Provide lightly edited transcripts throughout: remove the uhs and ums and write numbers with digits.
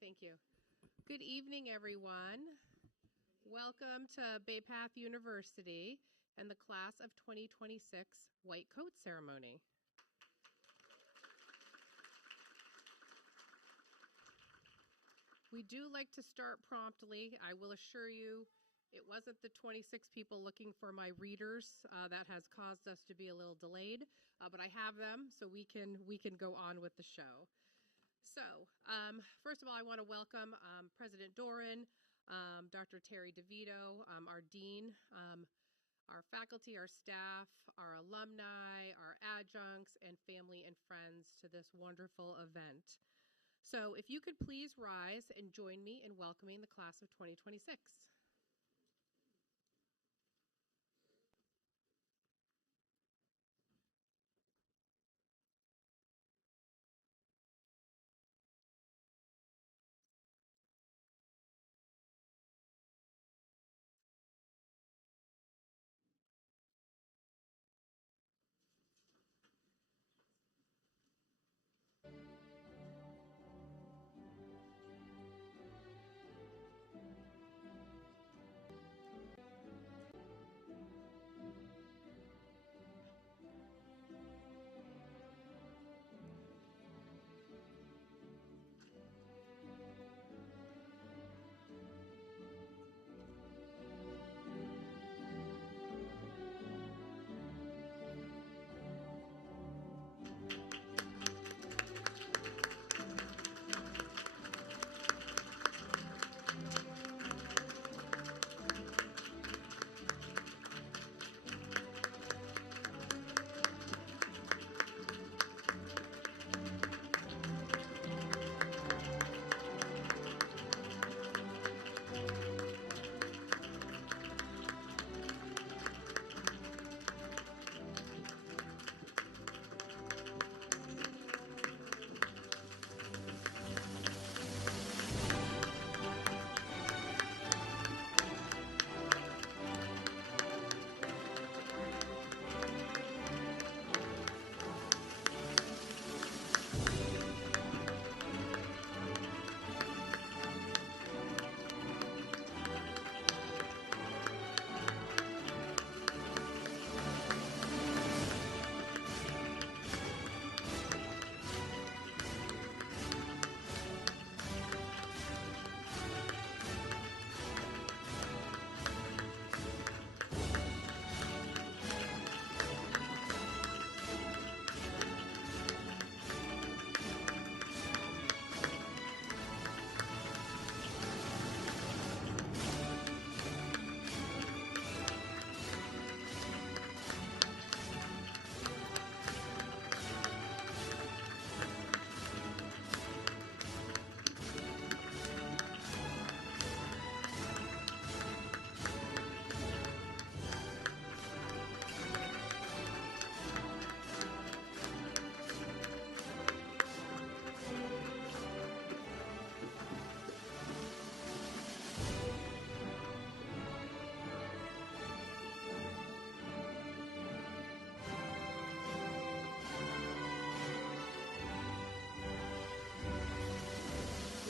Thank you. Good evening, everyone. Welcome to Bay Path University and the Class of 2026 White Coat Ceremony. We do like to start promptly. I will assure you, it wasn't the 26 people looking for my readers that has caused us to be a little delayed, but I have them, so we can go on with the show. So, first of all, I want to welcome President Doran, Dr. Terry DeVito, our dean, our faculty, our staff, our alumni, our adjuncts, and family and friends to this wonderful event. So, if you could please rise and join me in welcoming the class of 2026.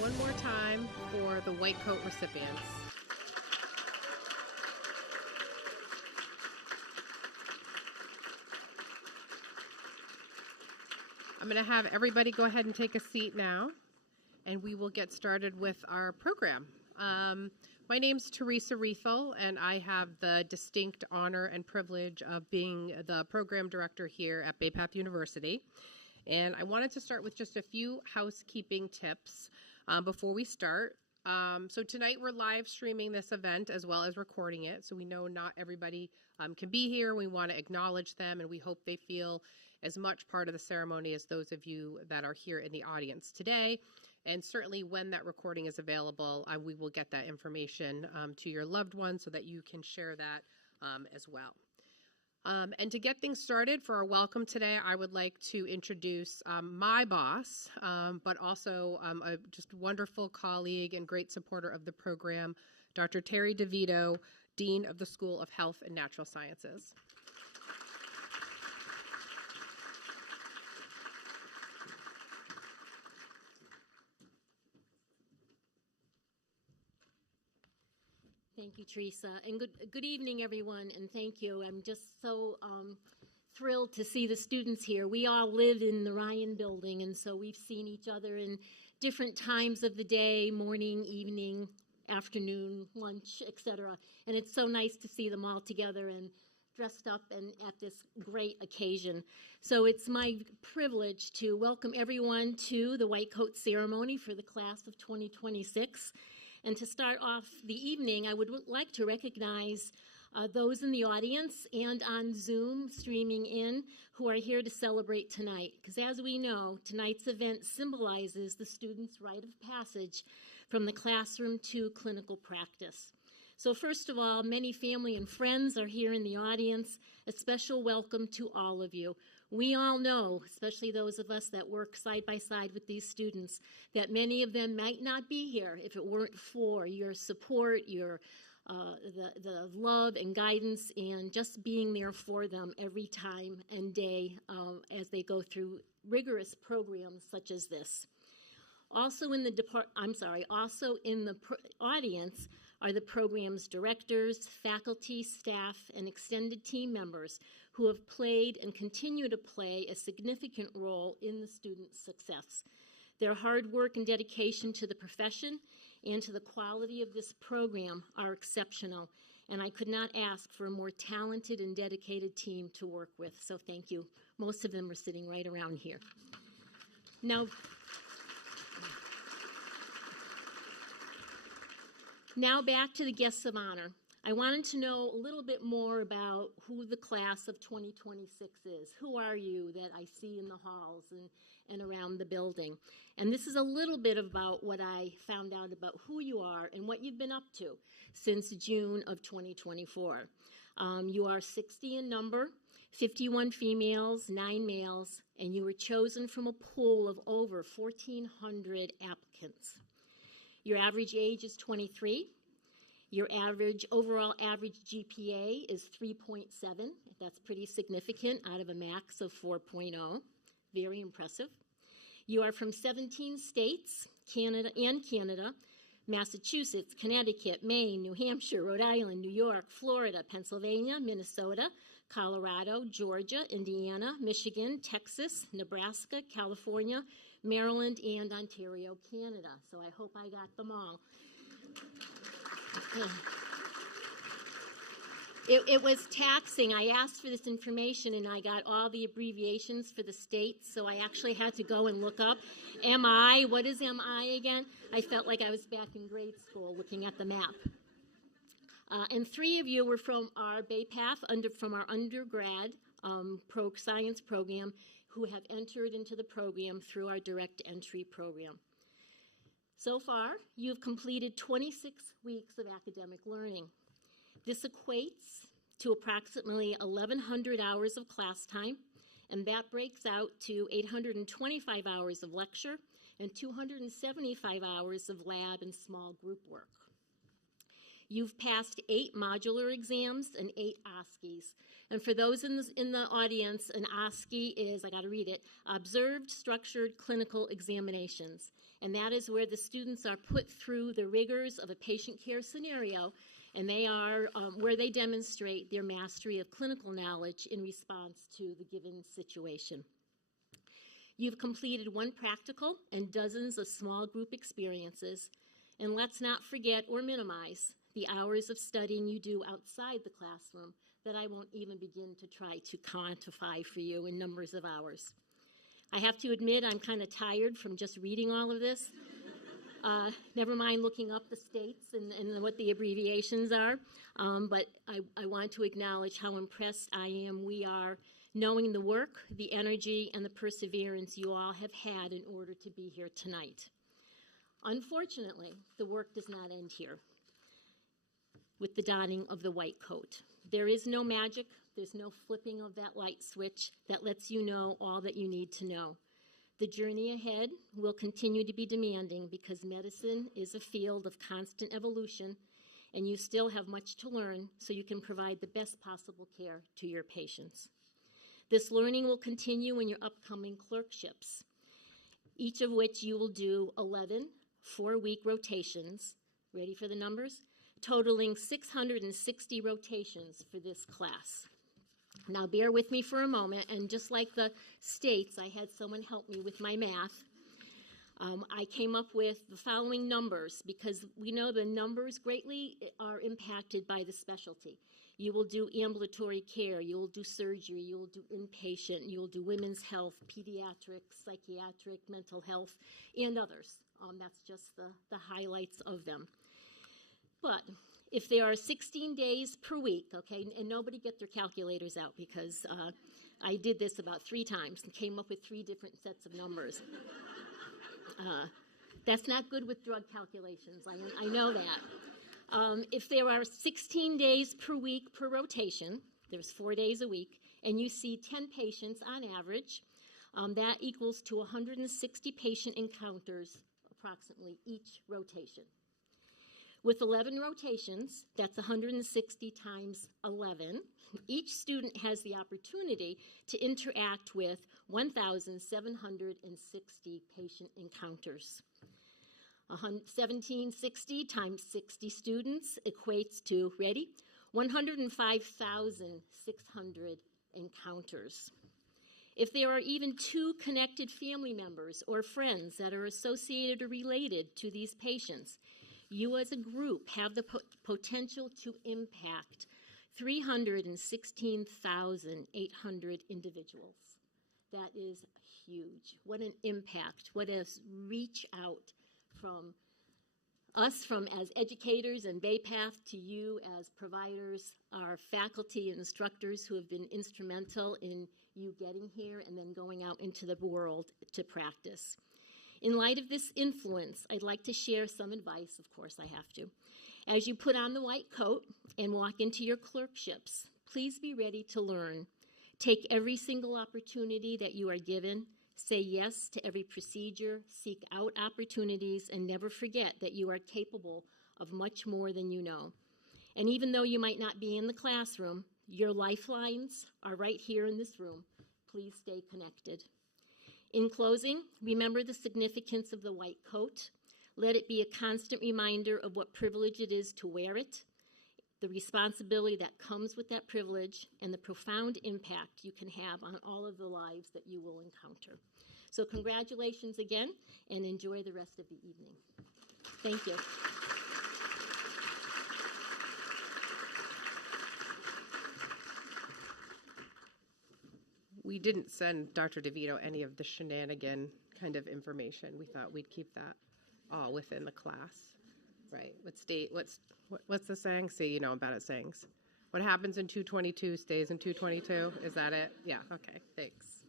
One more time for the white coat recipients. I'm going to have everybody go ahead and take a seat now, and we will get started with our program. My name's Teresa Riethel, and I have the distinct honor and privilege of being the program director here at Bay Path University. And I wanted to start with just a few housekeeping tips before we start. So tonight we're live streaming this event as well as recording it. So we know not everybody can be here. We want to acknowledge them, and we hope they feel as much part of the ceremony as those of you that are here in the audience today. And certainly when that recording is available, we will get that information to your loved ones so that you can share that as well. And to get things started for our welcome today, I would like to introduce my boss, but also a just wonderful colleague and great supporter of the program, Dr. Terry DeVito, Dean of the School of Health and Natural Sciences. Thank you, Teresa. And good evening, everyone, and thank you. I'm just so thrilled to see the students here. We all live in the Ryan building, and so we've seen each other in different times of the day, morning, evening, afternoon, lunch, etc. And it's so nice to see them all together and dressed up and at this great occasion. So it's my privilege to welcome everyone to the White Coat Ceremony for the class of 2026. And to start off the evening, I would like to recognize those in the audience and on Zoom streaming in who are here to celebrate tonight. Because as we know, tonight's event symbolizes the students' rite of passage from the classroom to clinical practice. So first of all, many family and friends are here in the audience. A special welcome to all of you. We all know, especially those of us that work side by side with these students, that many of them might not be here if it weren't for your support, your the love and guidance, and just being there for them every time and day as they go through rigorous programs such as this. Also in the audience are the program's directors, faculty, staff, and extended team members who have played and continue to play a significant role in the students' success. Their hard work and dedication to the profession and to the quality of this program are exceptional, and I could not ask for a more talented and dedicated team to work with, so thank you. Most of them are sitting right around here. Now back to the guests of honor. I wanted to know a little bit more about who the class of 2026 is. Who are you that I see in the halls and around the building? And this is a little bit about what I found out about who you are and what you've been up to since June of 2024. You are 60 in number, 51 females, 9 males, and you were chosen from a pool of over 1,400 applicants. Your average age is 23. Your overall average GPA is 3.7. That's pretty significant out of a max of 4.0. Very impressive. You are from 17 states, Canada, Massachusetts, Connecticut, Maine, New Hampshire, Rhode Island, New York, Florida, Pennsylvania, Minnesota, Colorado, Georgia, Indiana, Michigan, Texas, Nebraska, California, Maryland, and Ontario, Canada. So I hope I got them all. It was taxing. I asked for this information and I got all the abbreviations for the states, so I actually had to go and look up MI. What is MI again? I felt like I was back in grade school looking at the map. And 3 of you were from our BayPath, from our undergrad science program, who have entered into the program through our direct entry program. So far, you've completed 26 weeks of academic learning. This equates to approximately 1,100 hours of class time, and that breaks out to 825 hours of lecture and 275 hours of lab and small group work. You've passed 8 modular exams and 8 OSCEs. And for those in the audience, an OSCE is, I got to read it, Observed Structured Clinical Examinations. And that is where the students are put through the rigors of a patient care scenario, and they are where they demonstrate their mastery of clinical knowledge in response to the given situation. You've completed 1 practical and dozens of small group experiences. And let's not forget or minimize the hours of studying you do outside the classroom that I won't even begin to try to quantify for you in numbers of hours. I have to admit I'm kind of tired from just reading all of this. Never mind looking up the states and what the abbreviations are, but I want to acknowledge how impressed we are, knowing the work, the energy, and the perseverance you all have had in order to be here tonight. Unfortunately, the work does not end here with the donning of the white coat. There is no magic. There's no flipping of that light switch that lets you know all that you need to know. The journey ahead will continue to be demanding because medicine is a field of constant evolution, and you still have much to learn so you can provide the best possible care to your patients. This learning will continue in your upcoming clerkships, each of which you will do 11 4-week rotations, ready for the numbers, totaling 660 rotations for this class. Now bear with me for a moment, and just like the states, I had someone help me with my math. I came up with the following numbers because we know the numbers greatly are impacted by the specialty. You will do ambulatory care, you will do surgery, you will do inpatient, you will do women's health, pediatric, psychiatric, mental health, and others. That's just the highlights of them. But if there are 16 days per week, okay, and nobody get their calculators out because I did this about 3 times and came up with 3 different sets of numbers. That's not good with drug calculations, I know that. If there are 16 days per week per rotation, there's 4 days a week, and you see 10 patients on average, that equals to 160 patient encounters approximately each rotation. With 11 rotations, that's 160 times 11. Each student has the opportunity to interact with 1,760 patient encounters. 1760 times 60 students equates to, ready, 105,600 encounters. If there are even 2 connected family members or friends that are associated or related to these patients, you as a group have the potential to impact 316,800 individuals. That is huge. What an impact. What a reach out from us as educators and BayPath to you as providers, our faculty and instructors who have been instrumental in you getting here and then going out into the world to practice. In light of this influence, I'd like to share some advice, of course I have to. As you put on the white coat and walk into your clerkships, please be ready to learn. Take every single opportunity that you are given. Say yes to every procedure, seek out opportunities, and never forget that you are capable of much more than you know. And even though you might not be in the classroom, your lifelines are right here in this room. Please stay connected. In closing, remember the significance of the white coat. Let it be a constant reminder of what privilege it is to wear it, the responsibility that comes with that privilege, and the profound impact you can have on all of the lives that you will encounter. So congratulations again, and enjoy the rest of the evening. Thank you. We didn't send Dr. DeVito any of the shenanigan kind of information. We thought we'd keep that all within the class, right? What's the saying? See, you know about it sayings. What happens in 222 stays in 222. Is that it? Yeah. Okay. Thanks.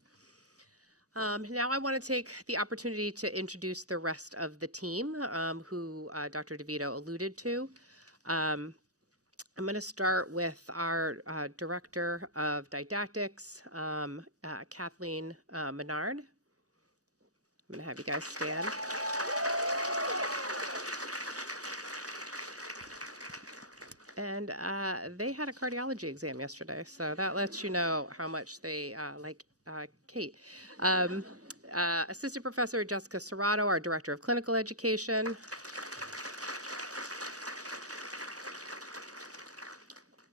Now I want to take the opportunity to introduce the rest of the team who Dr. DeVito alluded to. I'm going to start with our Director of Didactics, Kathleen Menard. I'm going to have you guys stand. And they had a cardiology exam yesterday, so that lets you know how much they like Kate. Assistant Professor Jessica Serrato, our Director of Clinical Education.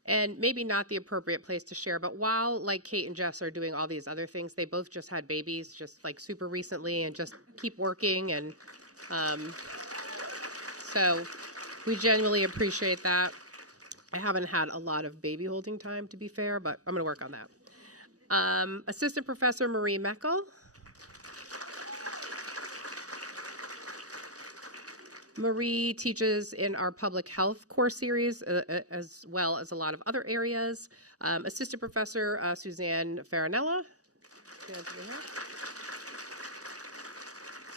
And maybe not the appropriate place to share, but while like Kate and Jess are doing all these other things, they both just had babies just like super recently and just keep working. And so we genuinely appreciate that. I haven't had a lot of baby holding time, to be fair, but I'm going to work on that. Assistant Professor Marie Meckel. Marie teaches in our public health course series as well as a lot of other areas. Assistant Professor Suzanne Farinella.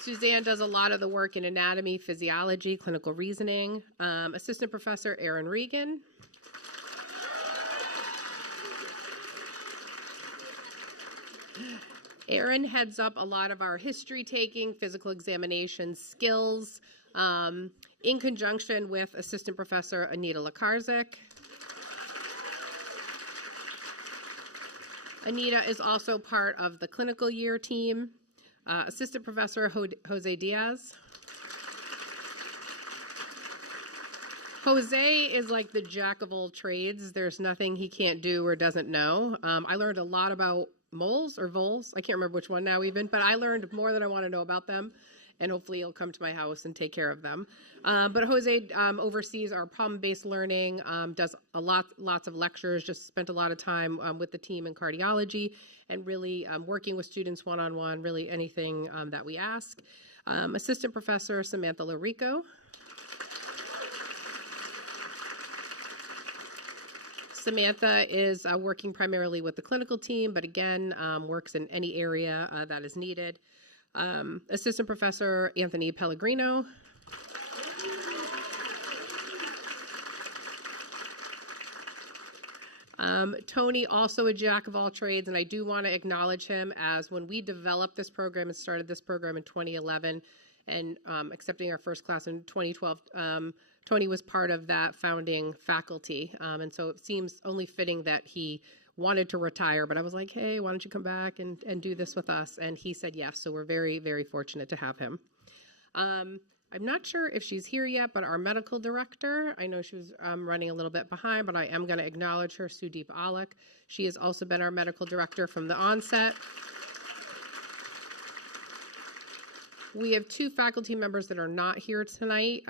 Suzanne does a lot of the work in anatomy, physiology, clinical reasoning. Assistant Professor Erin Regan. Erin heads up a lot of our history taking, physical examination skills, in conjunction with Assistant Professor Anita Lakarzik. Anita is also part of the clinical year team. Assistant Professor Jose Diaz. Jose is like the jack of all trades. There's nothing he can't do or doesn't know. I learned a lot about moles or voles. I can't remember which one now even, but I learned more than I want to know about them. And hopefully he'll come to my house and take care of them. But Jose oversees our problem-based learning, does lots of lectures, just spent a lot of time with the team in cardiology and really working with students one-on-one, really anything that we ask. Assistant Professor Samantha Lorico. Samantha is working primarily with the clinical team, but again, works in any area that is needed. Assistant Professor Anthony Pellegrino. Tony, also a jack of all trades, and I do want to acknowledge him as when we developed this program and started this program in 2011 and accepting our first class in 2012, Tony was part of that founding faculty, and so it seems only fitting that he wanted to retire, but I was like, hey, why don't you come back and do this with us? And he said yes, so we're very, very fortunate to have him. I'm not sure if she's here yet, but our medical director, I know she was running a little bit behind, but I am going to acknowledge her, Sudeep Alak. She has also been our medical director from the onset. We have two faculty members that are not here tonight.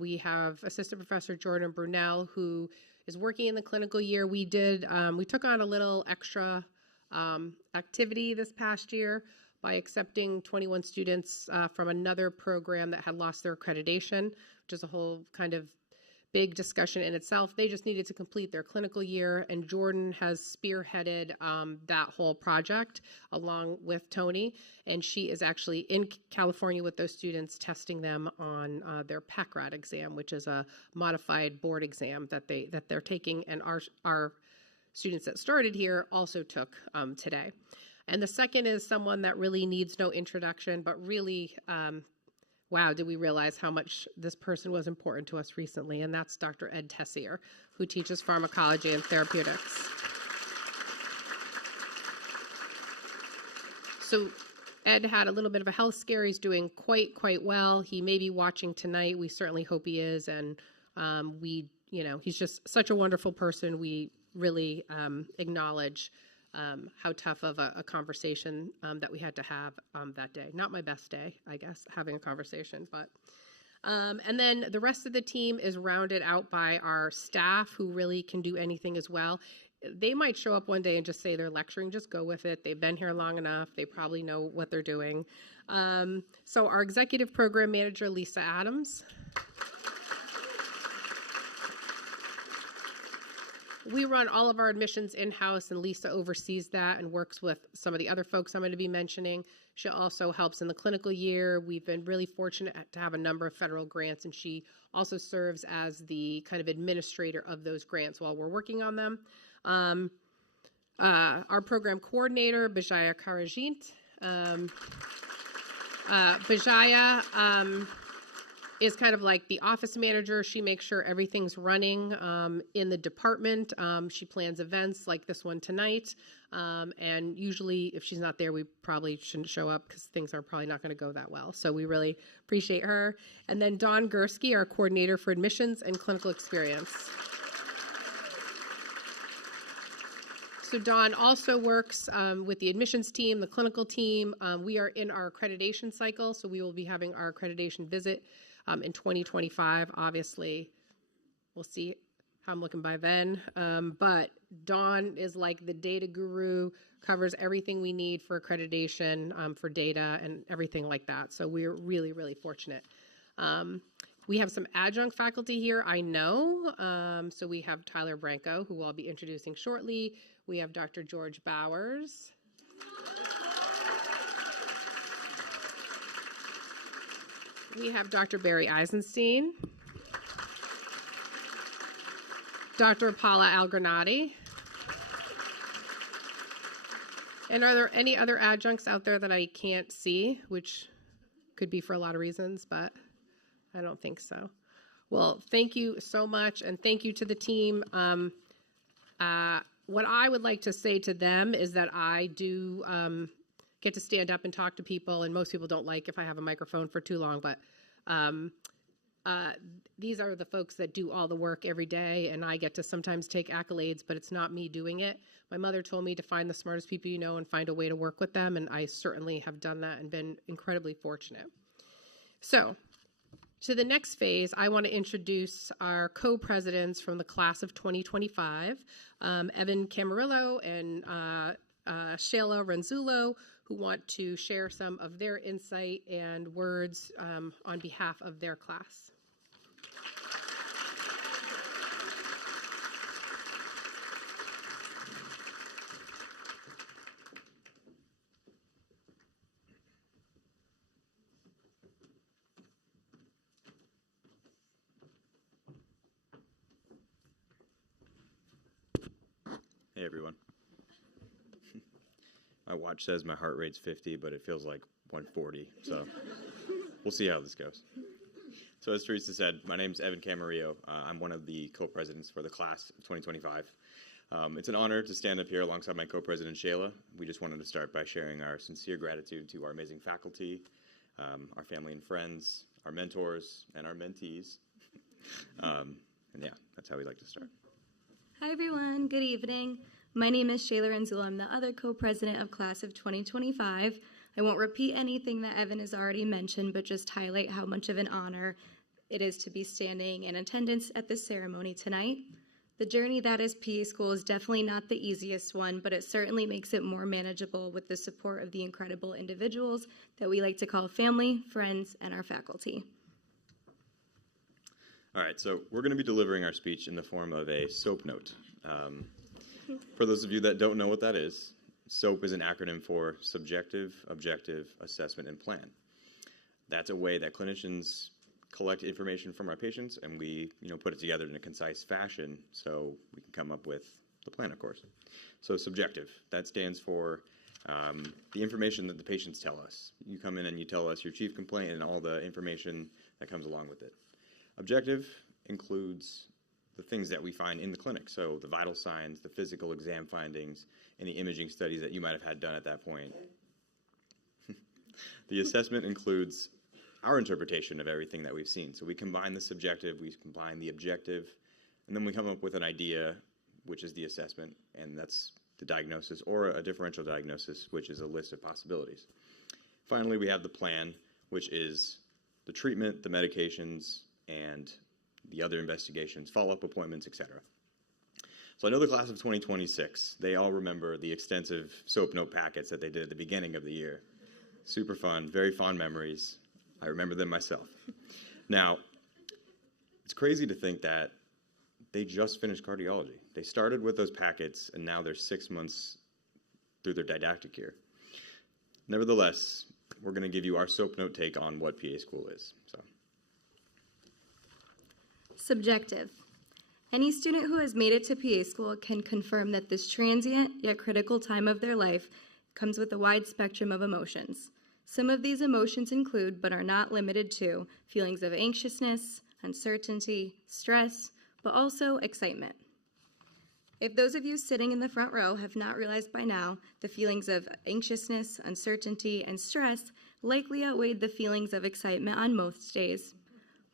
We have Assistant Professor Jordan Brunel, who is working in the clinical year. We took on a little extra activity this past year by accepting 21 students from another program that had lost their accreditation, which is a whole kind of big discussion in itself. They just needed to complete their clinical year, and Jordan has spearheaded that whole project along with Tony, and she is actually in California with those students testing them on their PACRAT exam, which is a modified board exam that they're taking, and our students that started here also took today. And the second is someone that really needs no introduction, but really, wow, did we realize how much this person was important to us recently, and that's Dr. Ed Tessier, who teaches pharmacology and therapeutics. So Ed had a little bit of a health scare. He's doing quite well. He may be watching tonight. We certainly hope he is, and he's just such a wonderful person. We really acknowledge how tough of a conversation that we had to have that day. Not my best day, I guess, having a conversation, but. And then the rest of the team is rounded out by our staff who really can do anything as well. They might show up one day and just say they're lecturing, just go with it. They've been here long enough. They probably know what they're doing. So our executive program manager, Lisa Adams. We run all of our admissions in-house, and Lisa oversees that and works with some of the other folks I'm going to be mentioning. She also helps in the clinical year. We've been really fortunate to have a number of federal grants, and she also serves as the kind of administrator of those grants while we're working on them. Our program coordinator, Bijaya Karajint. Bijaya is kind of like the office manager. She makes sure everything's running in the department. She plans events like this one tonight. And usually if she's not there, we probably shouldn't show up because things are probably not going to go that well. So we really appreciate her. And then Dawn Gursky, our coordinator for admissions and clinical experience. So Dawn also works with the admissions team, the clinical team. We are in our accreditation cycle, so we will be having our accreditation visit in 2025. Obviously, we'll see how I'm looking by then. But Dawn is like the data guru, covers everything we need for accreditation, for data and everything like that. So we're really, really fortunate. We have some adjunct faculty here, I know. So we have Tyler Branco, who I'll be introducing shortly. We have Dr. George Bowers. We have Dr. Barry Eisenstein. Dr. Paula Algranati. And are there any other adjuncts out there that I can't see, which could be for a lot of reasons, but I don't think so. Well, thank you so much, and thank you to the team. What I would like to say to them is that I do get to stand up and talk to people, and most people don't like if I have a microphone for too long, but these are the folks that do all the work every day, and I get to sometimes take accolades, but it's not me doing it. My mother told me to find the smartest people you know and find a way to work with them, and I certainly have done that and been incredibly fortunate. So, to the next phase, I want to introduce our co-presidents from the class of 2025, Evan Camarillo and Shayla Renzullo, who want to share some of their insight and words on behalf of their class. Hey everyone. My watch says my heart rate's 50, but it feels like 140, so we'll see how this goes. So as Teresa said, my name's Evan Camarillo. I'm one of the co-presidents for the class of 2025. It's an honor to stand up here alongside my co-president Shayla. We just wanted to start by sharing our sincere gratitude to our amazing faculty, our family and friends, our mentors, and our mentees. And yeah, that's how we like to start. Hi everyone, good evening. My name is Shayla Renzullo. I'm the other co-president of class of 2025. I won't repeat anything that Evan has already mentioned, but just highlight how much of an honor it is to be standing in attendance at this ceremony tonight. The journey that is PA school is definitely not the easiest one, but it certainly makes it more manageable with the support of the incredible individuals that we like to call family, friends, and our faculty. All right, so we're going to be delivering our speech in the form of a SOAP note. For those of you that don't know what that is, SOAP is an acronym for Subjective, Objective, Assessment, and Plan. That's a way that clinicians collect information from our patients, and we put it together in a concise fashion so we can come up with the plan, of course. So subjective, that stands for the information that the patients tell us. You come in and you tell us your chief complaint and all the information that comes along with it. Objective includes the things that we find in the clinic, so the vital signs, the physical exam findings, any imaging studies that you might have had done at that point. The assessment includes our interpretation of everything that we've seen. So we combine the subjective, we combine the objective, and then we come up with an idea, which is the assessment, and that's the diagnosis, or a differential diagnosis, which is a list of possibilities. Finally, we have the plan, which is the treatment, the medications, and the other investigations, follow-up appointments, etc. So I know the class of 2026, they all remember the extensive SOAP note packets that they did at the beginning of the year. Super fun, very fond memories. I remember them myself. Now, it's crazy to think that they just finished cardiology. They started with those packets, and now they're 6 months through their didactic year. Nevertheless, we're going to give you our SOAP note take on what PA school is. So. Subjective. Any student who has made it to PA school can confirm that this transient yet critical time of their life comes with a wide spectrum of emotions. Some of these emotions include, but are not limited to, feelings of anxiousness, uncertainty, stress, but also excitement. If those of you sitting in the front row have not realized by now, the feelings of anxiousness, uncertainty, and stress likely outweighed the feelings of excitement on most days.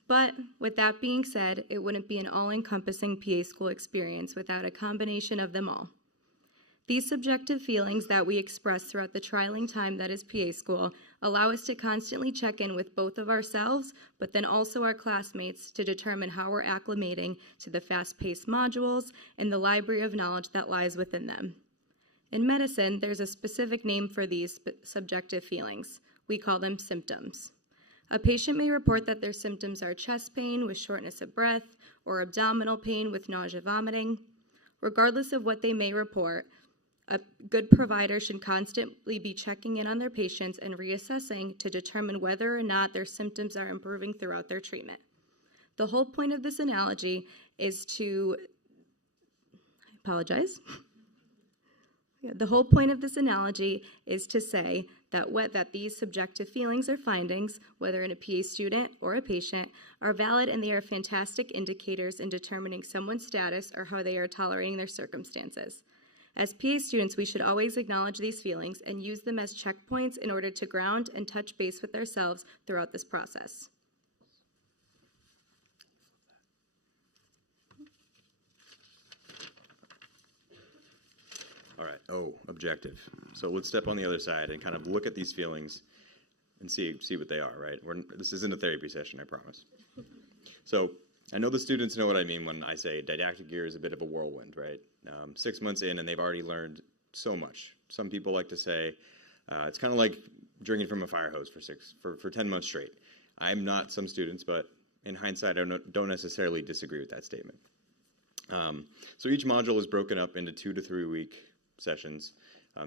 But with that being said, it wouldn't be an all-encompassing PA school experience without a combination of them all. These subjective feelings that we express throughout the trialing time that is PA school allow us to constantly check in with both of ourselves, but then also our classmates to determine how we're acclimating to the fast-paced modules and the library of knowledge that lies within them. In medicine, there's a specific name for these subjective feelings. We call them symptoms. A patient may report that their symptoms are chest pain with shortness of breath or abdominal pain with nausea, vomiting. Regardless of what they may report, a good provider should constantly be checking in on their patients and reassessing to determine whether or not their symptoms are improving throughout their treatment. The whole point of this analogy is to, The whole point of this analogy is to say that these subjective feelings or findings, whether in a PA student or a patient, are valid and they are fantastic indicators in determining someone's status or how they are tolerating their circumstances. As PA students, we should always acknowledge these feelings and use them as checkpoints in order to ground and touch base with ourselves throughout this process. All right. Oh, objective. So let's step on the other side and kind of look at these feelings and see what they are, right? This isn't a therapy session, I promise. So I know the students know what I mean when I say didactic year is a bit of a whirlwind, right? 6 months in and they've already learned so much. Some people like to say it's kind of like drinking from a fire hose for 10 months straight. I'm not some students, but in hindsight, I don't necessarily disagree with that statement. So each module is broken up into 2 to 3 week sessions.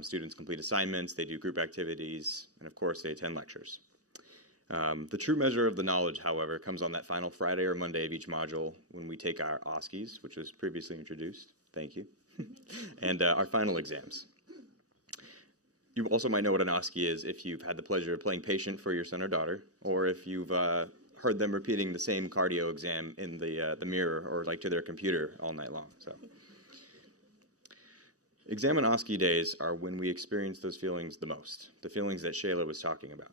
Students complete assignments, they do group activities, and of course they attend lectures. The true measure of the knowledge, however, comes on that final Friday or Monday of each module when we take our OSCEs, which was previously introduced, thank you, and our final exams. You also might know what an OSCE is if you've had the pleasure of playing patient for your son or daughter, or if you've heard them repeating the same cardio exam in the mirror or like to their computer all night long. So, exam and OSCE days are when we experience those feelings the most, the feelings that Shayla was talking about.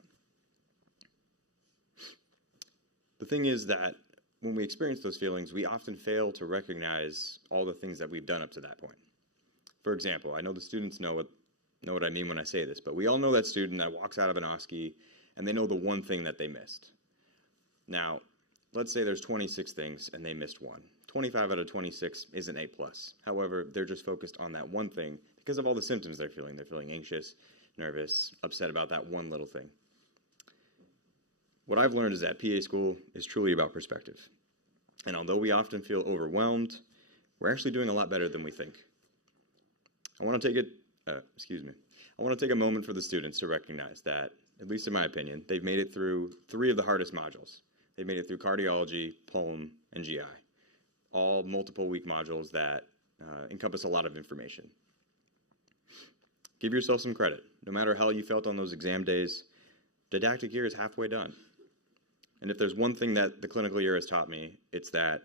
The thing is that when we experience those feelings, we often fail to recognize all the things that we've done up to that point. For example, I know the students know what I mean when I say this, but we all know that student that walks out of an OSCE and they know the one thing that they missed. Now, let's say there's 26 things and they missed one. 25 out of 26 is an A+. However, they're just focused on that one thing because of all the symptoms they're feeling. They're feeling anxious, nervous, upset about that one little thing. What I've learned is that PA school is truly about perspective. And although we often feel overwhelmed, we're actually doing a lot better than we think. I want to take a moment for the students to recognize that, at least in my opinion, they've made it through 3 of the hardest modules. They've made it through cardiology, pulm, and GI, all multiple week modules that encompass a lot of information. Give yourself some credit. No matter how you felt on those exam days, didactic year is halfway done. And if there's one thing that the clinical year has taught me, it's that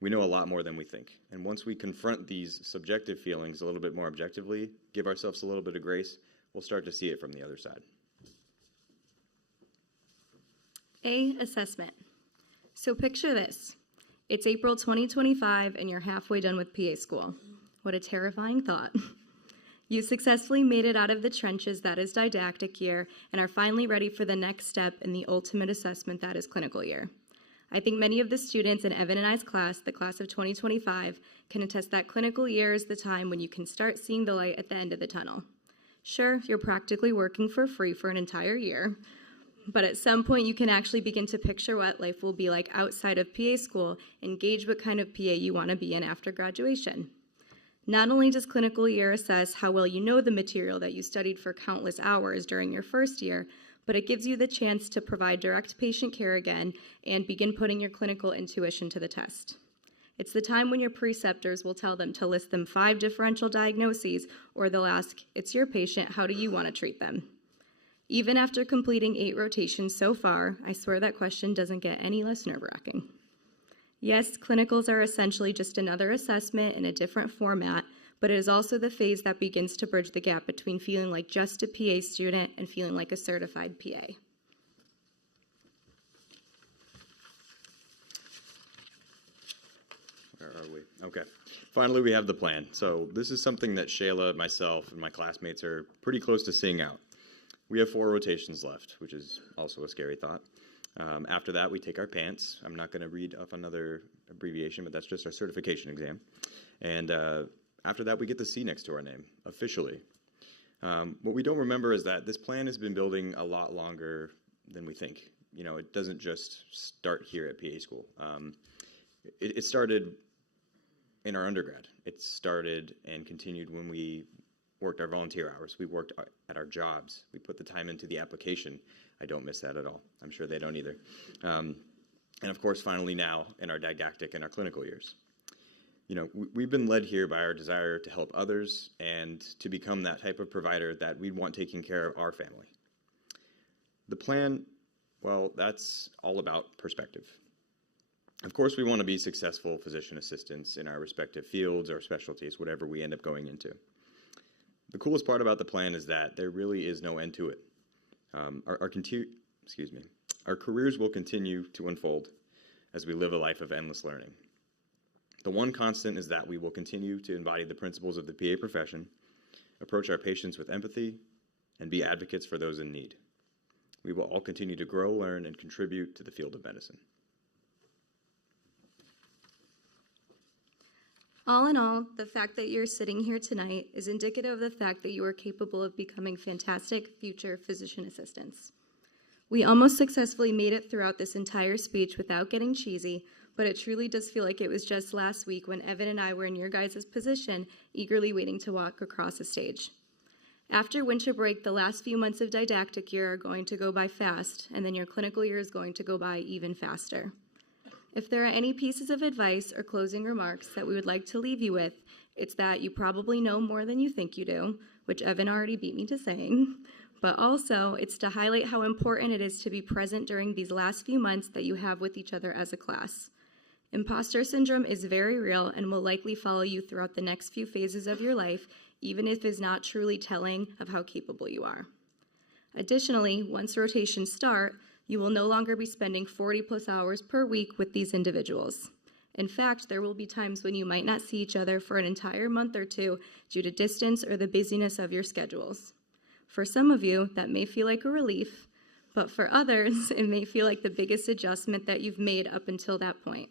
we know a lot more than we think. And once we confront these subjective feelings a little bit more objectively, give ourselves a little bit of grace, we'll start to see it from the other side. A, assessment. So picture this. It's April 2025 and you're halfway done with PA school. What a terrifying thought. You successfully made it out of the trenches that is didactic year and are finally ready for the next step in the ultimate assessment that is clinical year. I think many of the students in Evan and I's class, the class of 2025, can attest that clinical year is the time when you can start seeing the light at the end of the tunnel. Sure, you're practically working for free for an entire year, but at some point you can actually begin to picture what life will be like outside of PA school and gauge what kind of PA you want to be in after graduation. Not only does clinical year assess how well you know the material that you studied for countless hours during your first year, but it gives you the chance to provide direct patient care again and begin putting your clinical intuition to the test. It's the time when your preceptors will tell them to list them 5 differential diagnoses, or they'll ask, "It's your patient, how do you want to treat them?" Even after completing 8 rotations so far, I swear that question doesn't get any less nerve-wracking. Yes, clinicals are essentially just another assessment in a different format, but it is also the phase that begins to bridge the gap between feeling like just a PA student and feeling like a certified PA. Where are we? Okay. Finally, we have the plan. So this is something that Shayla, myself, and my classmates are pretty close to seeing out. We have 4 rotations left, which is also a scary thought. After that, we take our PANCE. I'm not going to read off another abbreviation, but that's just our certification exam. And after that, we get the C next to our name, officially. What we don't remember is that this plan has been building a lot longer than we think. You know, it doesn't just start here at PA school. It started in our undergrad. It started and continued when we worked our volunteer hours. We worked at our jobs. We put the time into the application. I don't miss that at all. I'm sure they don't either. And of course, finally now in our didactic and our clinical years. You know, we've been led here by our desire to help others and to become that type of provider that we want taking care of our family. The plan, well, that's all about perspective. Of course, we want to be successful physician assistants in our respective fields or specialties, whatever we end up going into. The coolest part about the plan is that there really is no end to it. Our careers will continue to unfold as we live a life of endless learning. The one constant is that we will continue to embody the principles of the PA profession, approach our patients with empathy, and be advocates for those in need. We will all continue to grow, learn, and contribute to the field of medicine. All in all, the fact that you're sitting here tonight is indicative of the fact that you are capable of becoming fantastic future physician assistants. We almost successfully made it throughout this entire speech without getting cheesy, but it truly does feel like it was just last week when Evan and I were in your guys' position, eagerly waiting to walk across the stage. After winter break, the last few months of didactic year are going to go by fast, and then your clinical year is going to go by even faster. If there are any pieces of advice or closing remarks that we would like to leave you with, it's that you probably know more than you think you do, which Evan already beat me to saying, but also it's to highlight how important it is to be present during these last few months that you have with each other as a class. Imposter syndrome is very real and will likely follow you throughout the next few phases of your life, even if it's not truly telling of how capable you are. Additionally, once rotations start, you will no longer be spending 40+ hours per week with these individuals. In fact, there will be times when you might not see each other for an entire month or two due to distance or the busyness of your schedules. For some of you, that may feel like a relief, but for others, it may feel like the biggest adjustment that you've made up until that point.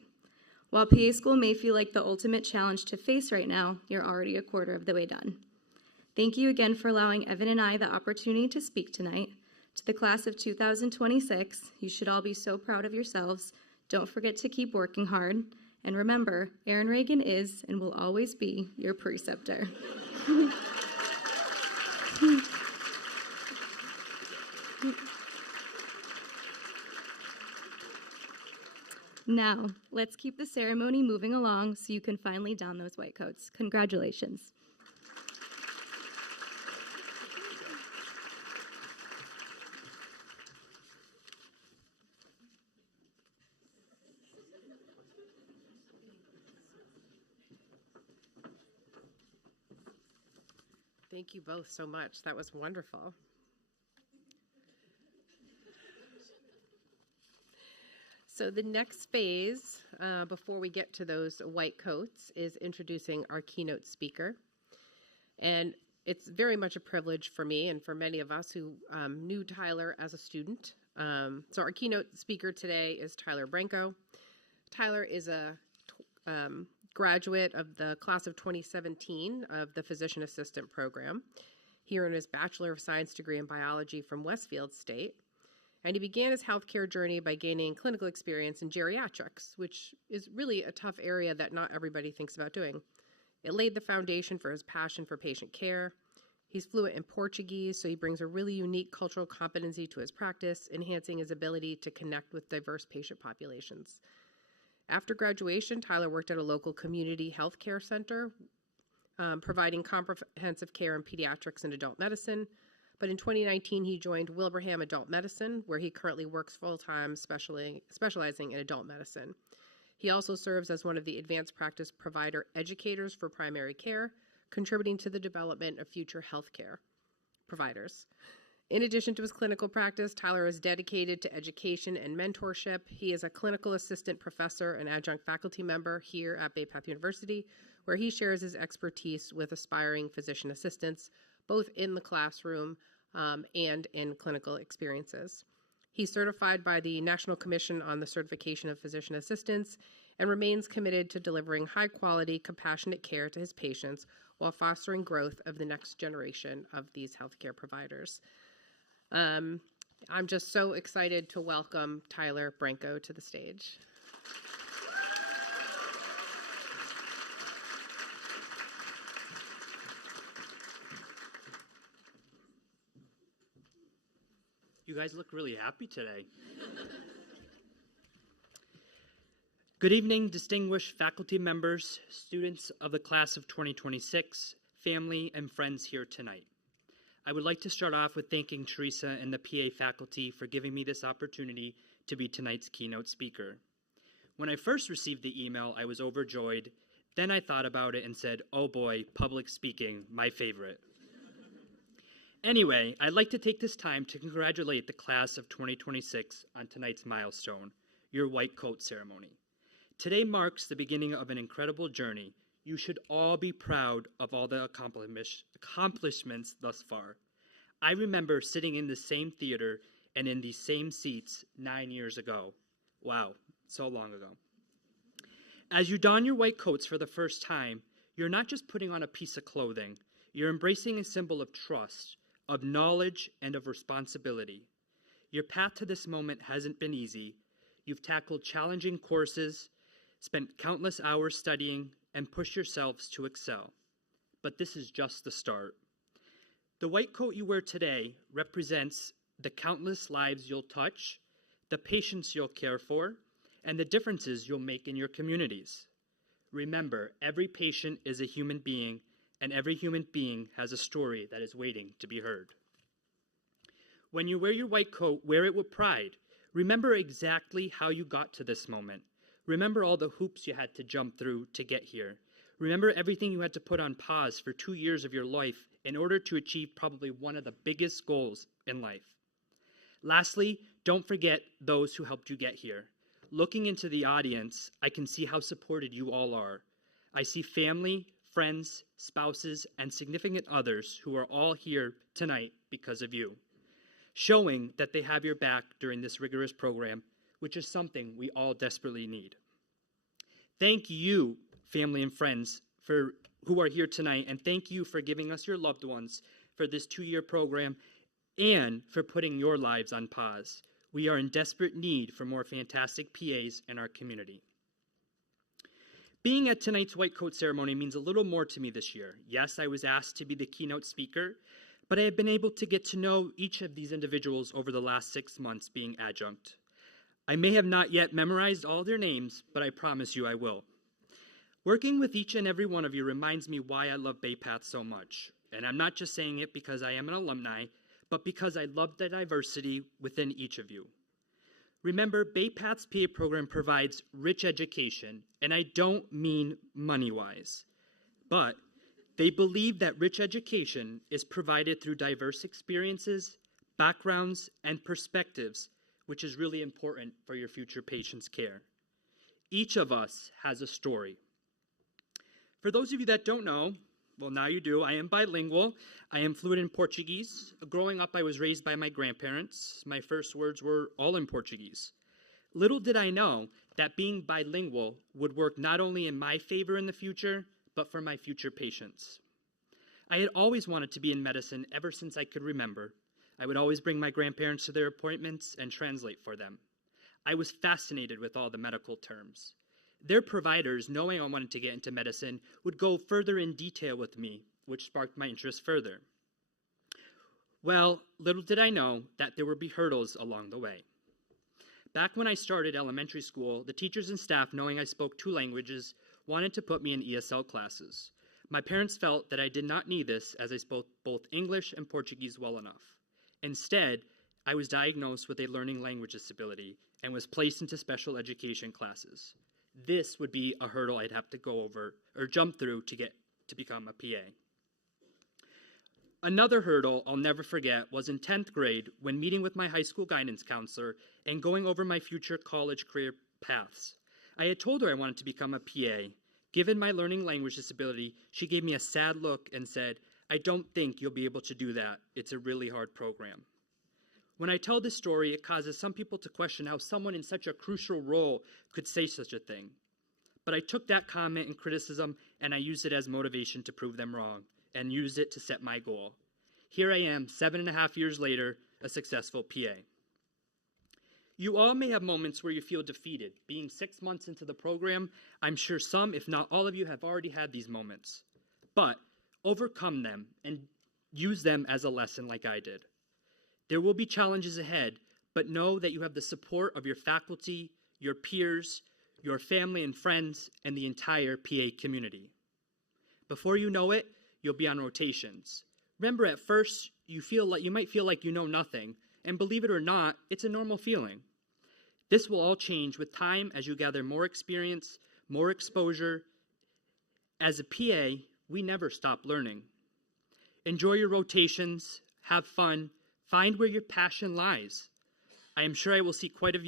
While PA school may feel like the ultimate challenge to face right now, you're already a quarter of the way done. Thank you again for allowing Evan and I the opportunity to speak tonight. To the class of 2026, you should all be so proud of yourselves. Don't forget to keep working hard. And remember, Aaron Reagan is and will always be your preceptor. Now, let's keep the ceremony moving along so you can finally don those white coats. Congratulations. Thank you both so much. That was wonderful. So the next phase, before we get to those white coats, is introducing our keynote speaker. And it's very much a privilege for me and for many of us who knew Tyler as a student. So our keynote speaker today is Tyler Branco. Tyler is a graduate of the class of 2017 of the Physician Assistant Program. He earned his Bachelor of Science degree in Biology from Westfield State. And he began his healthcare journey by gaining clinical experience in geriatrics, which is really a tough area that not everybody thinks about doing. It laid the foundation for his passion for patient care. He's fluent in Portuguese, so he brings a really unique cultural competency to his practice, enhancing his ability to connect with diverse patient populations. After graduation, Tyler worked at a local community health care center, providing comprehensive care in pediatrics and adult medicine. But in 2019, he joined Wilbraham Adult Medicine, where he currently works full-time, specializing in adult medicine. He also serves as one of the advanced practice provider educators for primary care, contributing to the development of future healthcare providers. In addition to his clinical practice, Tyler is dedicated to education and mentorship. He is a clinical assistant professor and adjunct faculty member here at Bay Path University, where he shares his expertise with aspiring physician assistants, both in the classroom and in clinical experiences. He's certified by the National Commission on the Certification of Physician Assistants and remains committed to delivering high-quality, compassionate care to his patients while fostering growth of the next generation of these healthcare providers. I'm just so excited to welcome Tyler Branco to the stage. You guys look really happy today. Good evening, distinguished faculty members, students of the class of 2026, family, and friends here tonight. I would like to start off with thanking Teresa and the PA faculty for giving me this opportunity to be tonight's keynote speaker. When I first received the email, I was overjoyed. Then I thought about it and said, oh boy, public speaking, my favorite. Anyway, I'd like to take this time to congratulate the class of 2026 on tonight's milestone, your white coat ceremony. Today marks the beginning of an incredible journey. You should all be proud of all the accomplishments thus far. I remember sitting in the same theater and in these same seats 9 years ago. Wow, so long ago. As you don your white coats for the first time, you're not just putting on a piece of clothing, you're embracing a symbol of trust, of knowledge, and of responsibility. Your path to this moment hasn't been easy. You've tackled challenging courses, spent countless hours studying, and pushed yourselves to excel. But this is just the start. The white coat you wear today represents the countless lives you'll touch, the patients you'll care for, and the differences you'll make in your communities. Remember, every patient is a human being, and every human being has a story that is waiting to be heard. When you wear your white coat, wear it with pride. Remember exactly how you got to this moment. Remember all the hoops you had to jump through to get here. Remember everything you had to put on pause for 2 years of your life in order to achieve probably one of the biggest goals in life. Lastly, don't forget those who helped you get here. Looking into the audience, I can see how supported you all are. I see family, friends, spouses, and significant others who are all here tonight because of you, showing that they have your back during this rigorous program, which is something we all desperately need. Thank you, family and friends, who are here tonight, and thank you for giving us your loved ones for this 2-year program and for putting your lives on pause. We are in desperate need for more fantastic PAs in our community. Being at tonight's white coat ceremony means a little more to me this year. Yes, I was asked to be the keynote speaker, but I have been able to get to know each of these individuals over the last 6 months being adjunct. I may have not yet memorized all their names, but I promise you I will. Working with each and every one of you reminds me why I love Bay Path so much. And I'm not just saying it because I am an alumni, but because I love the diversity within each of you. Remember, Bay Path's PA program provides rich education, and I don't mean money-wise, but they believe that rich education is provided through diverse experiences, backgrounds, and perspectives, which is really important for your future patient's care. Each of us has a story. For those of you that don't know, well, now you do, I am bilingual. I am fluent in Portuguese. Growing up, I was raised by my grandparents. My first words were all in Portuguese. Little did I know that being bilingual would work not only in my favor in the future, but for my future patients. I had always wanted to be in medicine ever since I could remember. I would always bring my grandparents to their appointments and translate for them. I was fascinated with all the medical terms. Their providers, knowing I wanted to get into medicine, would go further in detail with me, which sparked my interest further. Well, little did I know that there would be hurdles along the way. Back when I started elementary school, the teachers and staff, knowing I spoke 2 languages, wanted to put me in ESL classes. My parents felt that I did not need this as I spoke both English and Portuguese well enough. Instead, I was diagnosed with a learning language disability and was placed into special education classes. This would be a hurdle I'd have to go over or jump through to become a PA. Another hurdle I'll never forget was in 10th grade when meeting with my high school guidance counselor and going over my future college career paths. I had told her I wanted to become a PA. Given my learning language disability, she gave me a sad look and said, "I don't think you'll be able to do that. It's a really hard program." When I tell this story, it causes some people to question how someone in such a crucial role could say such a thing. But I took that comment and criticism and I used it as motivation to prove them wrong and used it to set my goal. Here I am, 7.5 years later, a successful PA. You all may have moments where you feel defeated. Being 6 months into the program, I'm sure some, if not all of you, have already had these moments. But overcome them and use them as a lesson like I did. There will be challenges ahead, but know that you have the support of your faculty, your peers, your family and friends, and the entire PA community. Before you know it, you'll be on rotations. Remember, at first, you might feel like you know nothing, and believe it or not, it's a normal feeling. This will all change with time as you gather more experience, more exposure. As a PA, we never stop learning. Enjoy your rotations, have fun, find where your passion lies. I am sure I will see quite a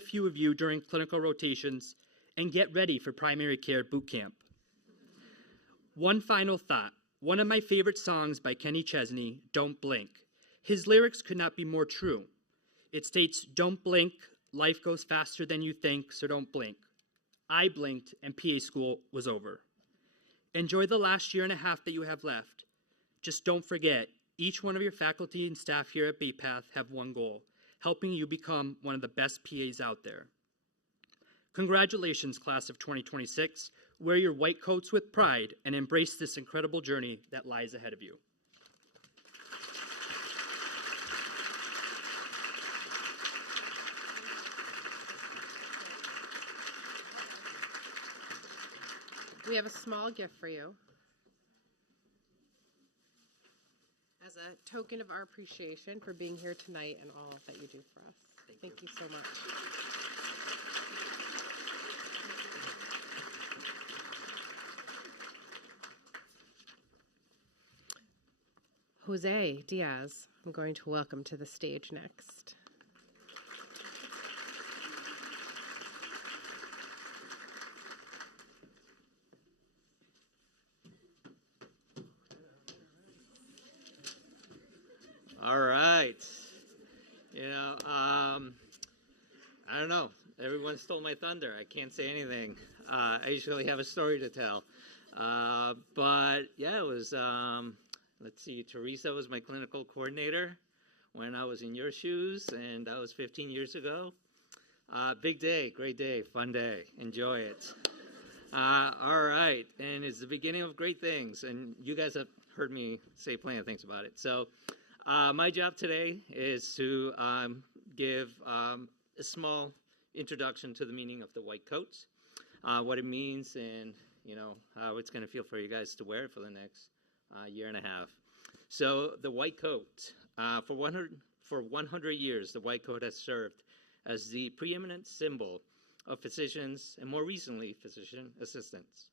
few of you during clinical rotations, and get ready for primary care boot camp. One final thought. One of my favorite songs by Kenny Chesney, Don't Blink. His lyrics could not be more true. It states, don't blink, life goes faster than you think, so don't blink. I blinked and PA school was over. Enjoy the last year and a half that you have left. Just don't forget, each one of your faculty and staff here at Bay Path have one goal, helping you become one of the best PAs out there. Congratulations, class of 2026. Wear your white coats with pride and embrace this incredible journey that lies ahead of you. We have a small gift for you as a token of our appreciation for being here tonight and all that you do for us. Thank you so much. Jose Diaz, I'm going to welcome to the stage next. All right. I don't know. Everyone stole my thunder. I can't say anything. I usually have a story to tell. But yeah, it was, let's see, Teresa was my clinical coordinator when I was in your shoes, and that was 15 years ago. Big day, great day, fun day. Enjoy it. All right. And it's the beginning of great things. And you guys have heard me say plenty of things about it. So my job today is to give a small introduction to the meaning of the white coat, what it means, and how it's going to feel for you guys to wear it for the next year and a half. So the white coat, for 100 years, the white coat has served as the preeminent symbol of physicians and more recently physician assistants.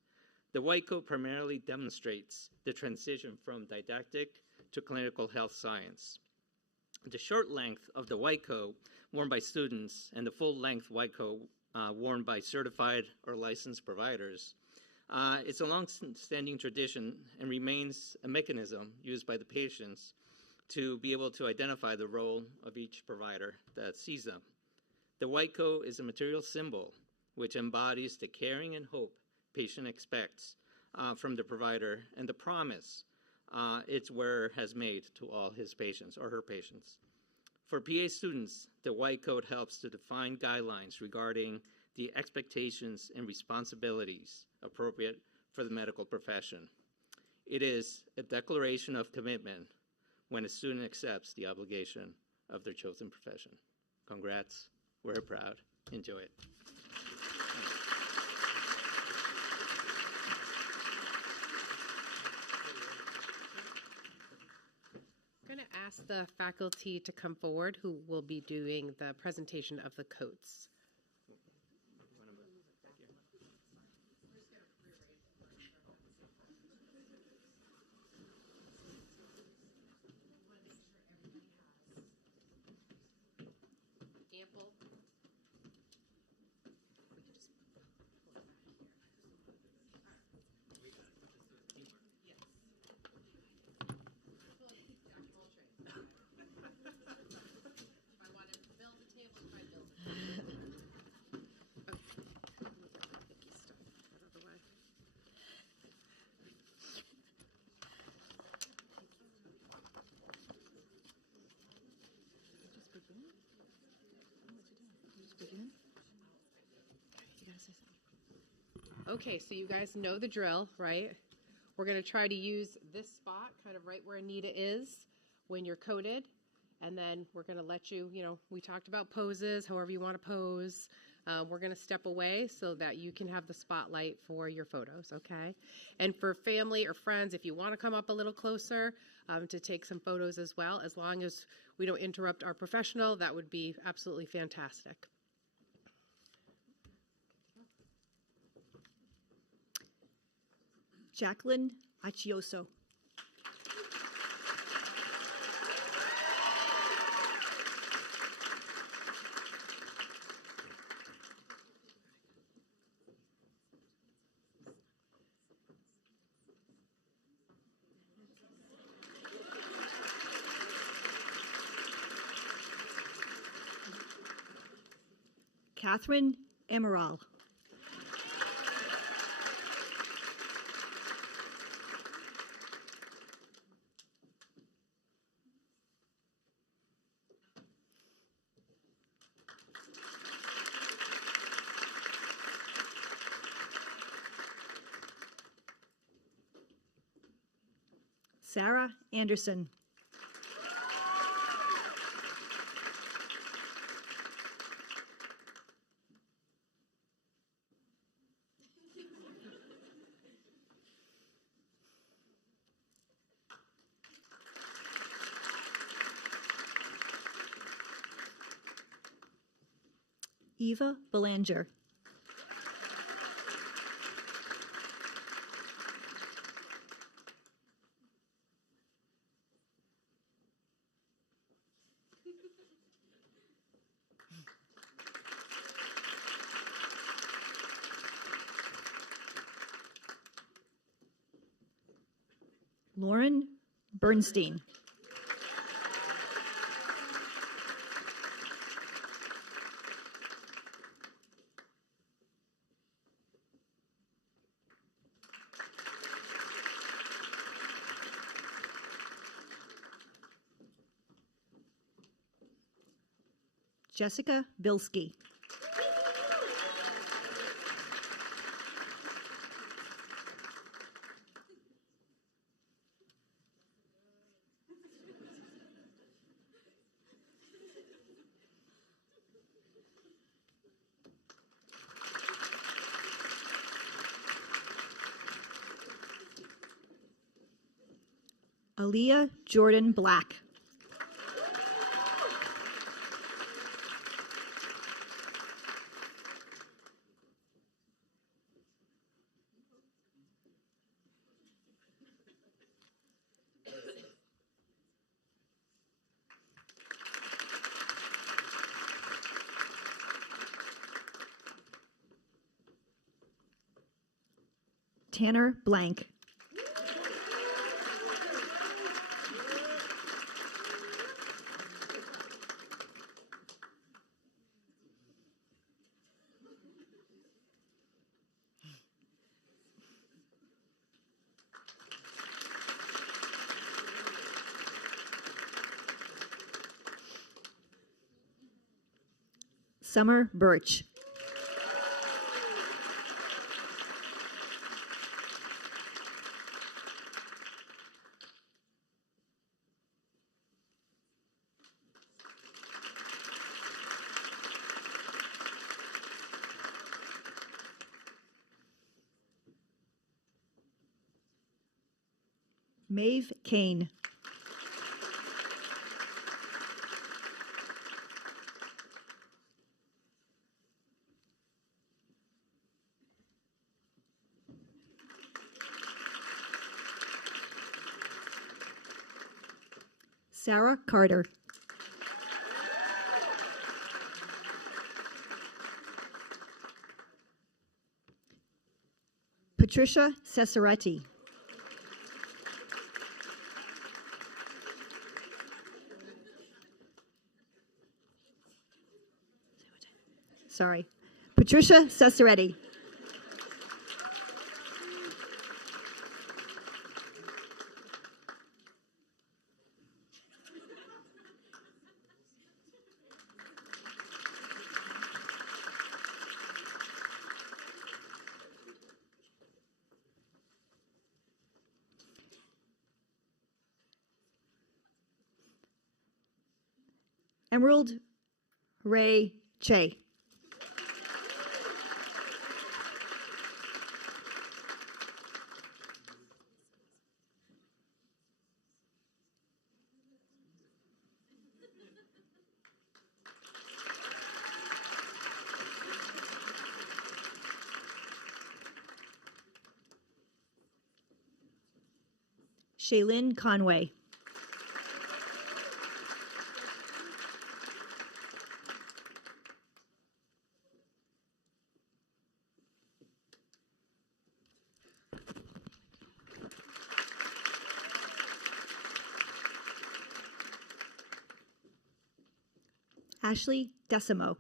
The white coat primarily demonstrates the transition from didactic to clinical health science. The short length of the white coat worn by students and the full length white coat worn by certified or licensed providers, it's a long-standing tradition and remains a mechanism used by the patients to be able to identify the role of each provider that sees them. The white coat is a material symbol which embodies the caring and hope patient expects from the provider and the promise its wearer has made to all his patients or her patients. For PA students, the white coat helps to define guidelines regarding the expectations and responsibilities appropriate for the medical profession. It is a declaration of commitment when a student accepts the obligation of their chosen profession. Congrats, we're proud, enjoy it. I'm going to ask the faculty to come forward who will be doing the presentation of the coats. Okay, so you guys know the drill, right? We're going to try to use this spot kind of right where Anita is when you're coated. And then we're going to let you, we talked about poses, however you want to pose. We're going to step away so that you can have the spotlight for your photos, okay? And for family or friends, if you want to come up a little closer to take some photos as well, as long as we don't interrupt our professional, that would be absolutely fantastic. Jacqueline Achioso. Catherine Emerald. Sarah Anderson. Eva Belanger. Lauren Bernstein. Jessica Bilski. Aaliyah Jordan Black. Tanner Blank. Summer Birch. Maeve Kane. Sarah Carter. Patricia Cesaretti. Sorry. Patricia Cesaretti. Emerald Ray Che. Shaylin Conway. Ashley Decimo.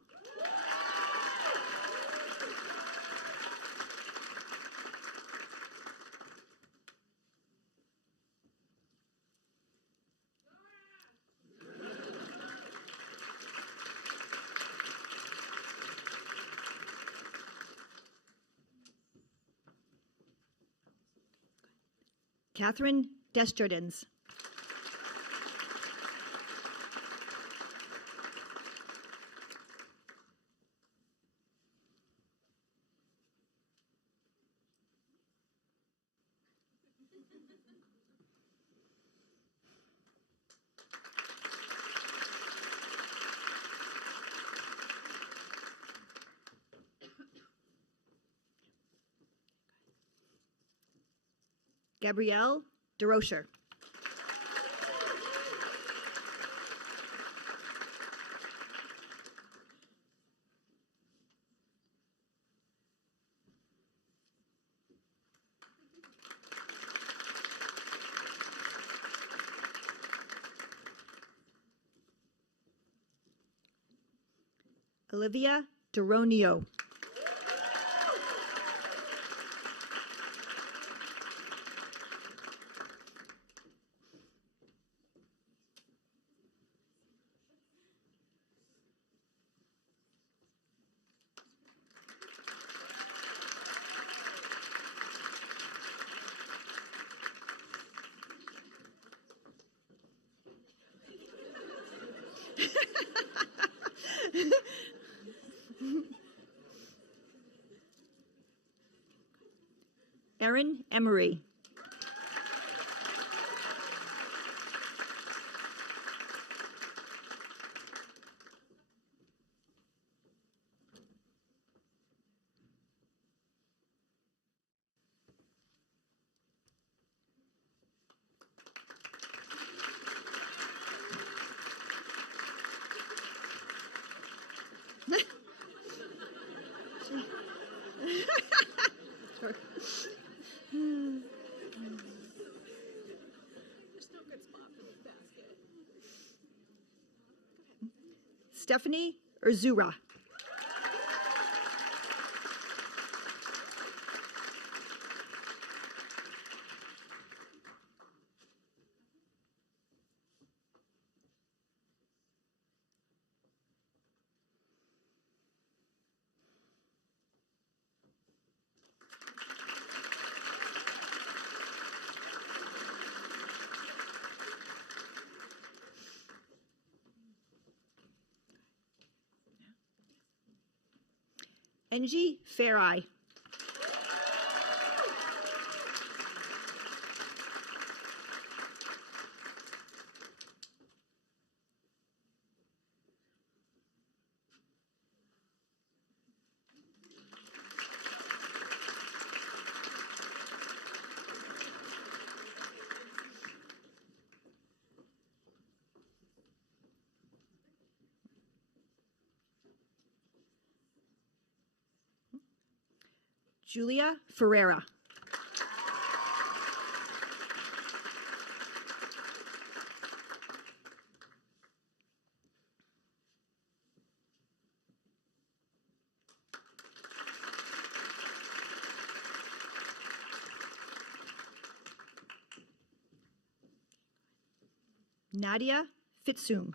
Catherine Desjardins. Gabrielle DeRocher. Olivia Deronio. Erin Emery. Stephanie Urzura. Angie Faireye. Julia Ferreira. Nadia Fitzum.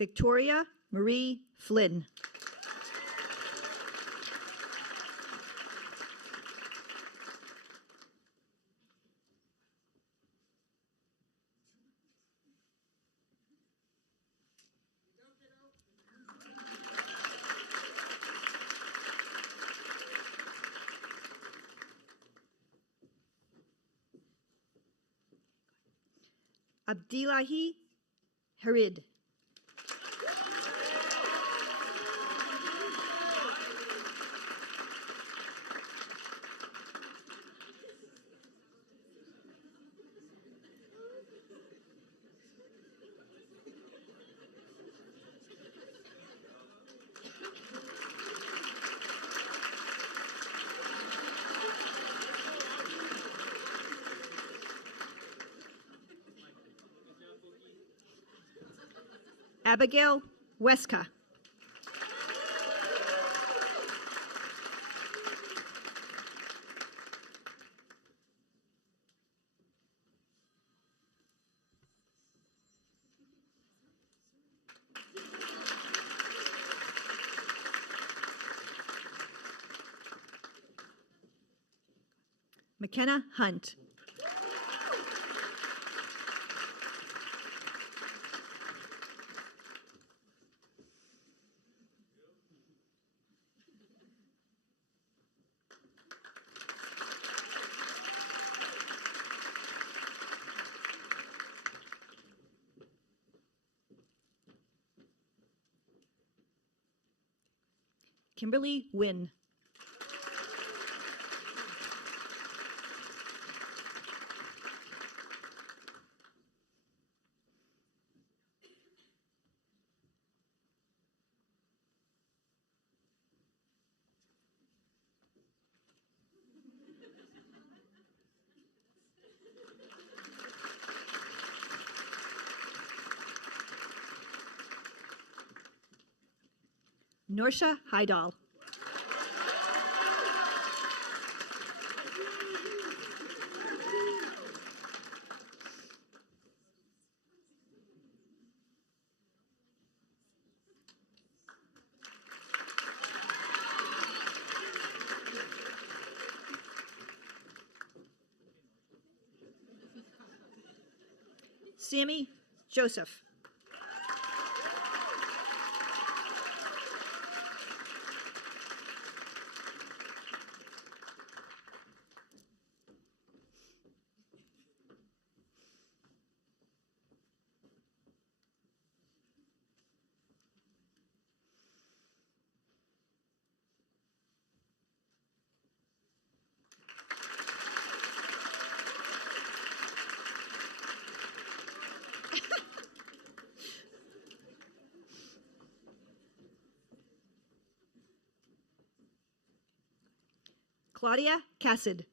Victoria Marie Flynn. Abdillahi Harid. Abigail Weska. McKenna Hunt. Kimberly Wynn. Norsha Heidal. Sammy Joseph. Claudia Cassid.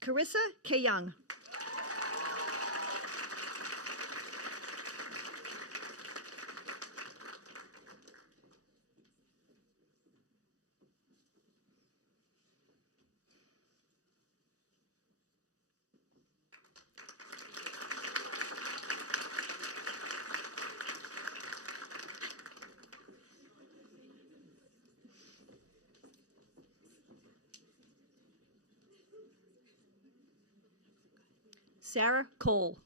Carissa K. Young. Sarah Cole.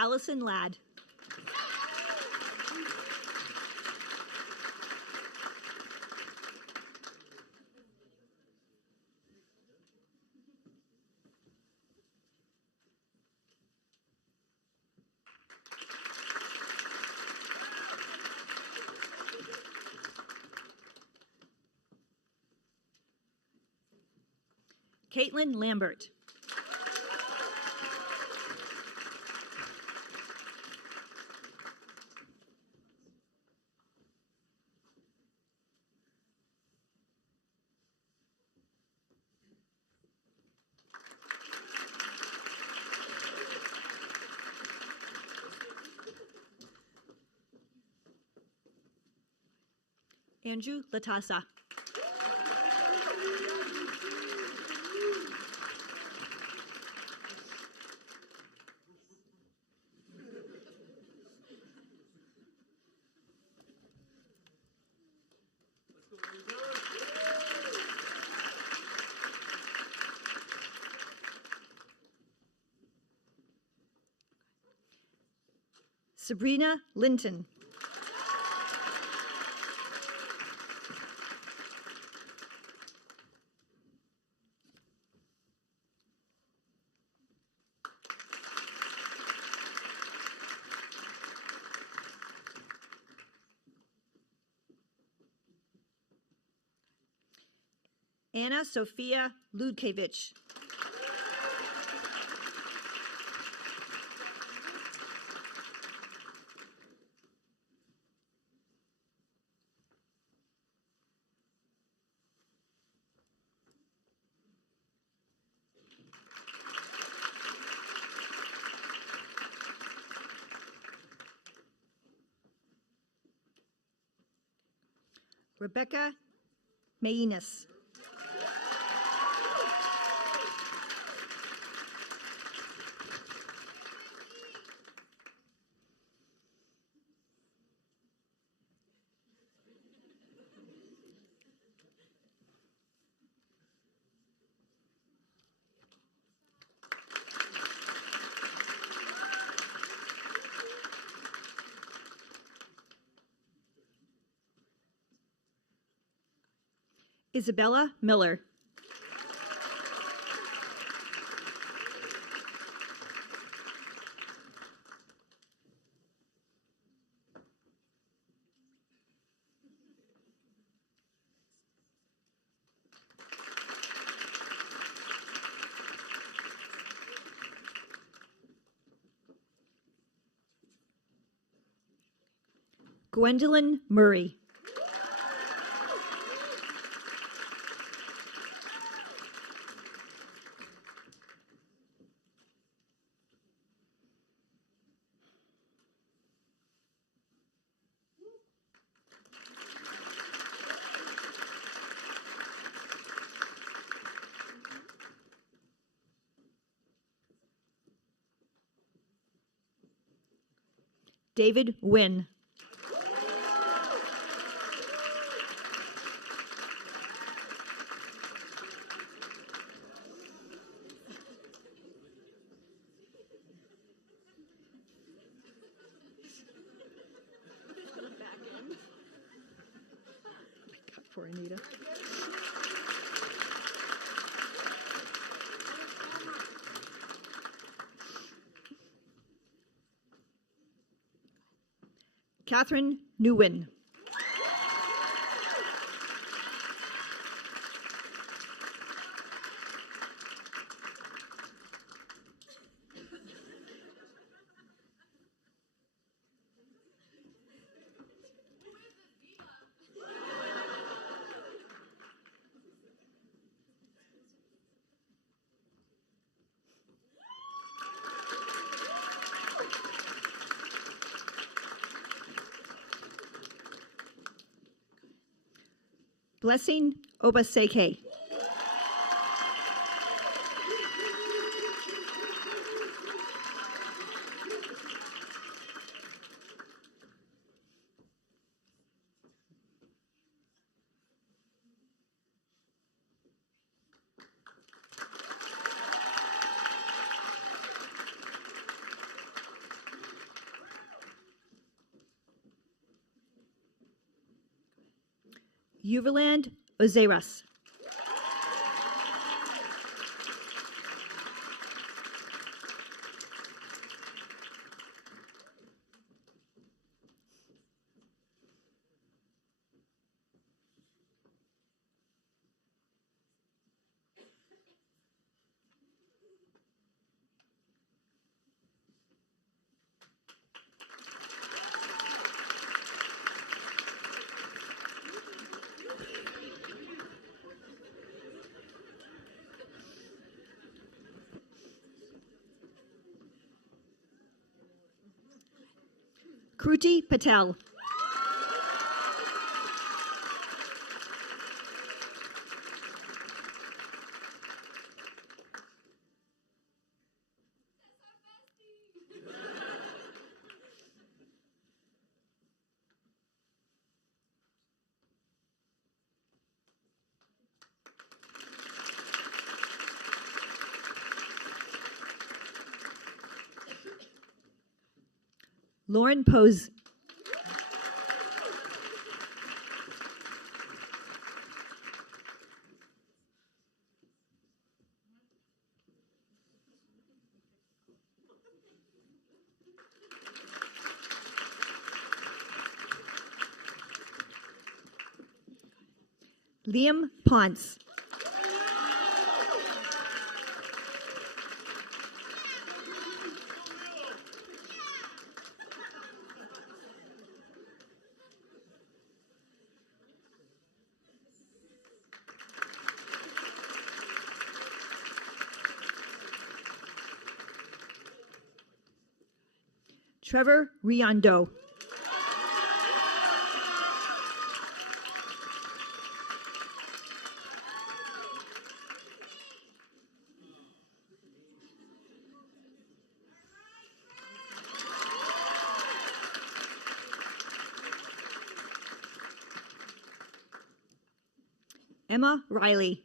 Allison Ladd. Caitlin Lambert. Andrew Latassa. Sabrina Linton. Anna Sophia Ludkevich. Rebecca Maynes. Isabella Miller. Gwendolyn Murray. David Wynn. For Anita. Catherine Nguyen. Blessing Obaseke. Yuvaland Ozeras. Kruti Patel. Lauren Pose. Liam Ponce. Trevor Riondo. Emma Riley.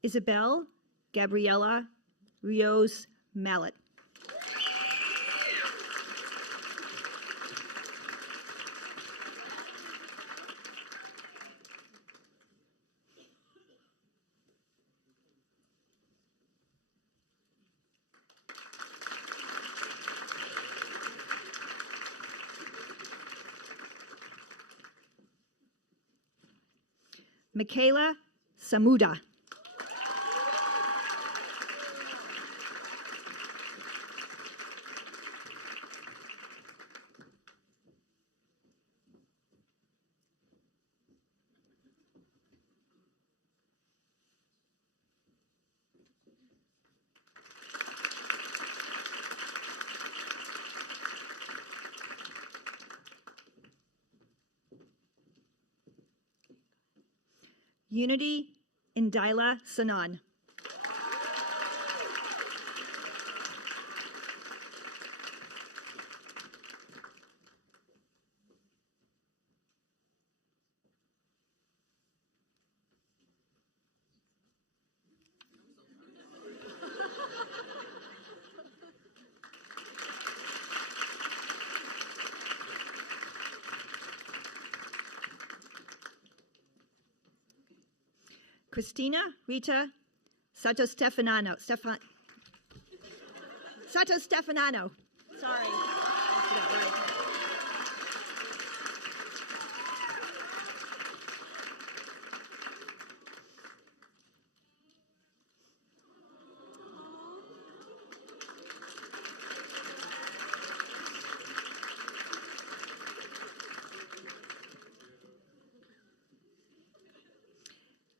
Isabel Gabriela Rios Mallet. Michaela Samuda. Unity Indila Sanan. Christina Rita Satostefanano. Satostefanano. Sorry. I said that right.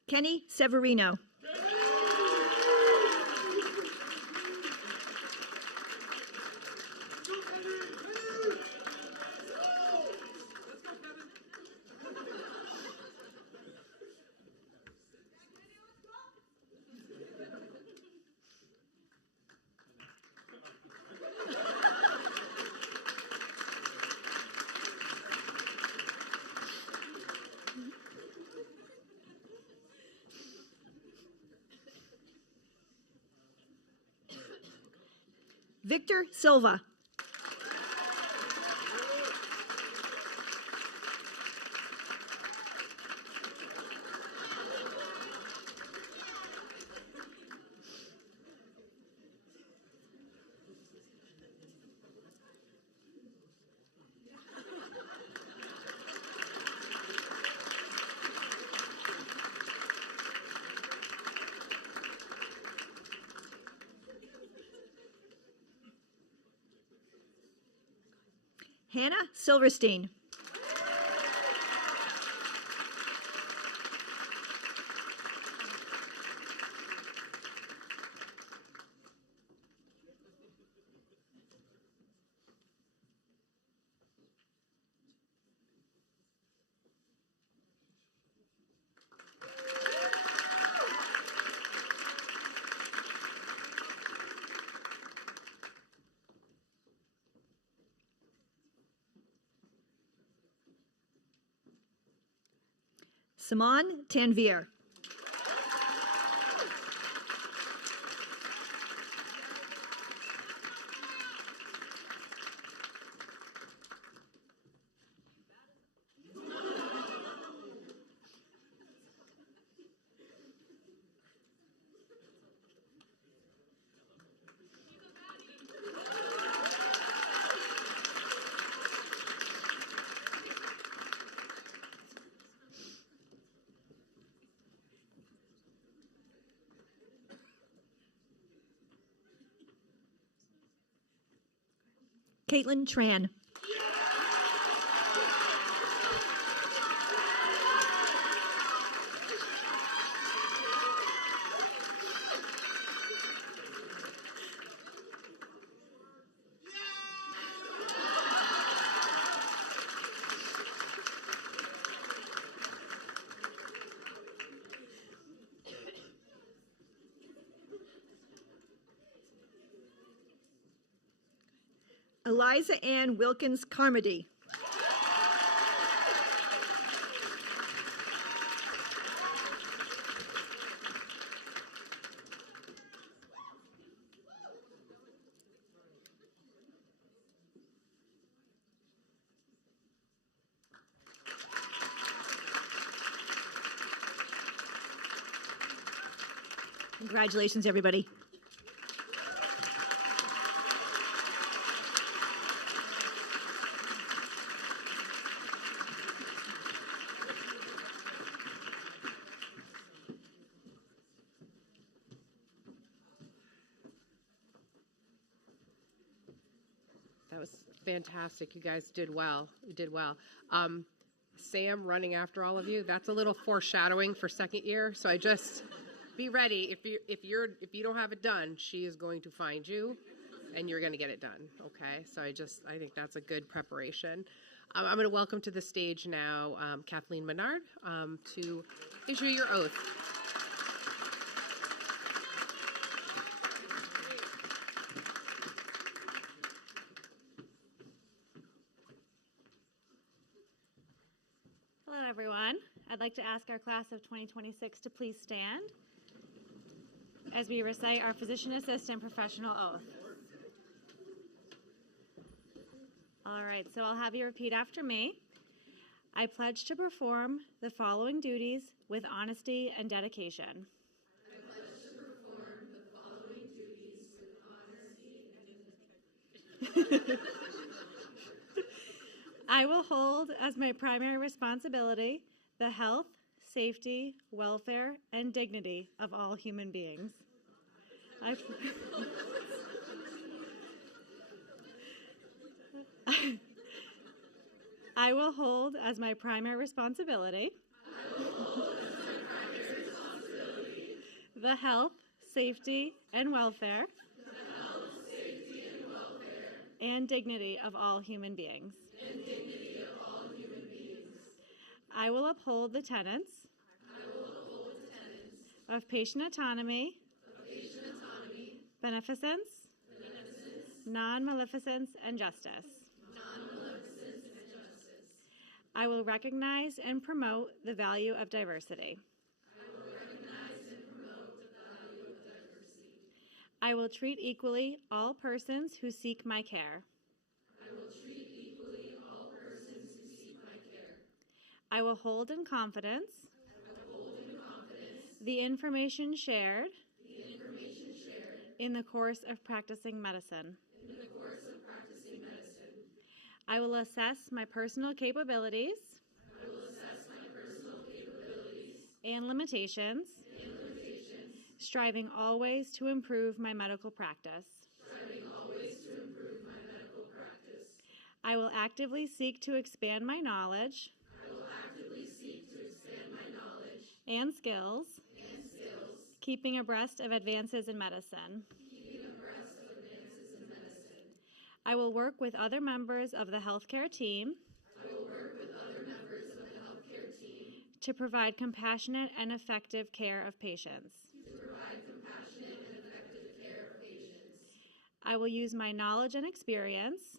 Kenny Severino. Victor Silva. Hannah Silverstein. Saman Tanvir. Caitlin Tran. Eliza Ann Wilkins Carmody. Congratulations, everybody. That was fantastic. You guys did well. You did well. Sam running after all of you, that's a little foreshadowing for second year. So I just be ready. If you don't have it done, she is going to find you and you're going to get it done. Okay? So I think that's a good preparation. I'm going to welcome to the stage now Kathleen Menard to issue your oath. Hello, everyone. I'd like to ask our class of 2026 to please stand as we recite our physician assistant professional oath. All right, so I'll have you repeat after me. I pledge to perform the following duties with honesty and dedication. I will hold as my primary responsibility the health, safety, welfare, and dignity of all human beings. I will hold as my primary responsibility the health, safety, and welfare and dignity of all human beings. I will uphold the tenets of patient autonomy, beneficence, non-maleficence, and justice. I will recognize and promote the value of diversity. I will treat equally all persons who seek my care. I will hold in confidence the information shared in the course of practicing medicine. I will assess my personal capabilities and limitations, striving always to improve my medical practice. I will actively seek to expand my knowledge and skills, keeping abreast of advances in medicine. I will work with other members of the healthcare team to provide compassionate and effective care of patients. I will use my knowledge and experience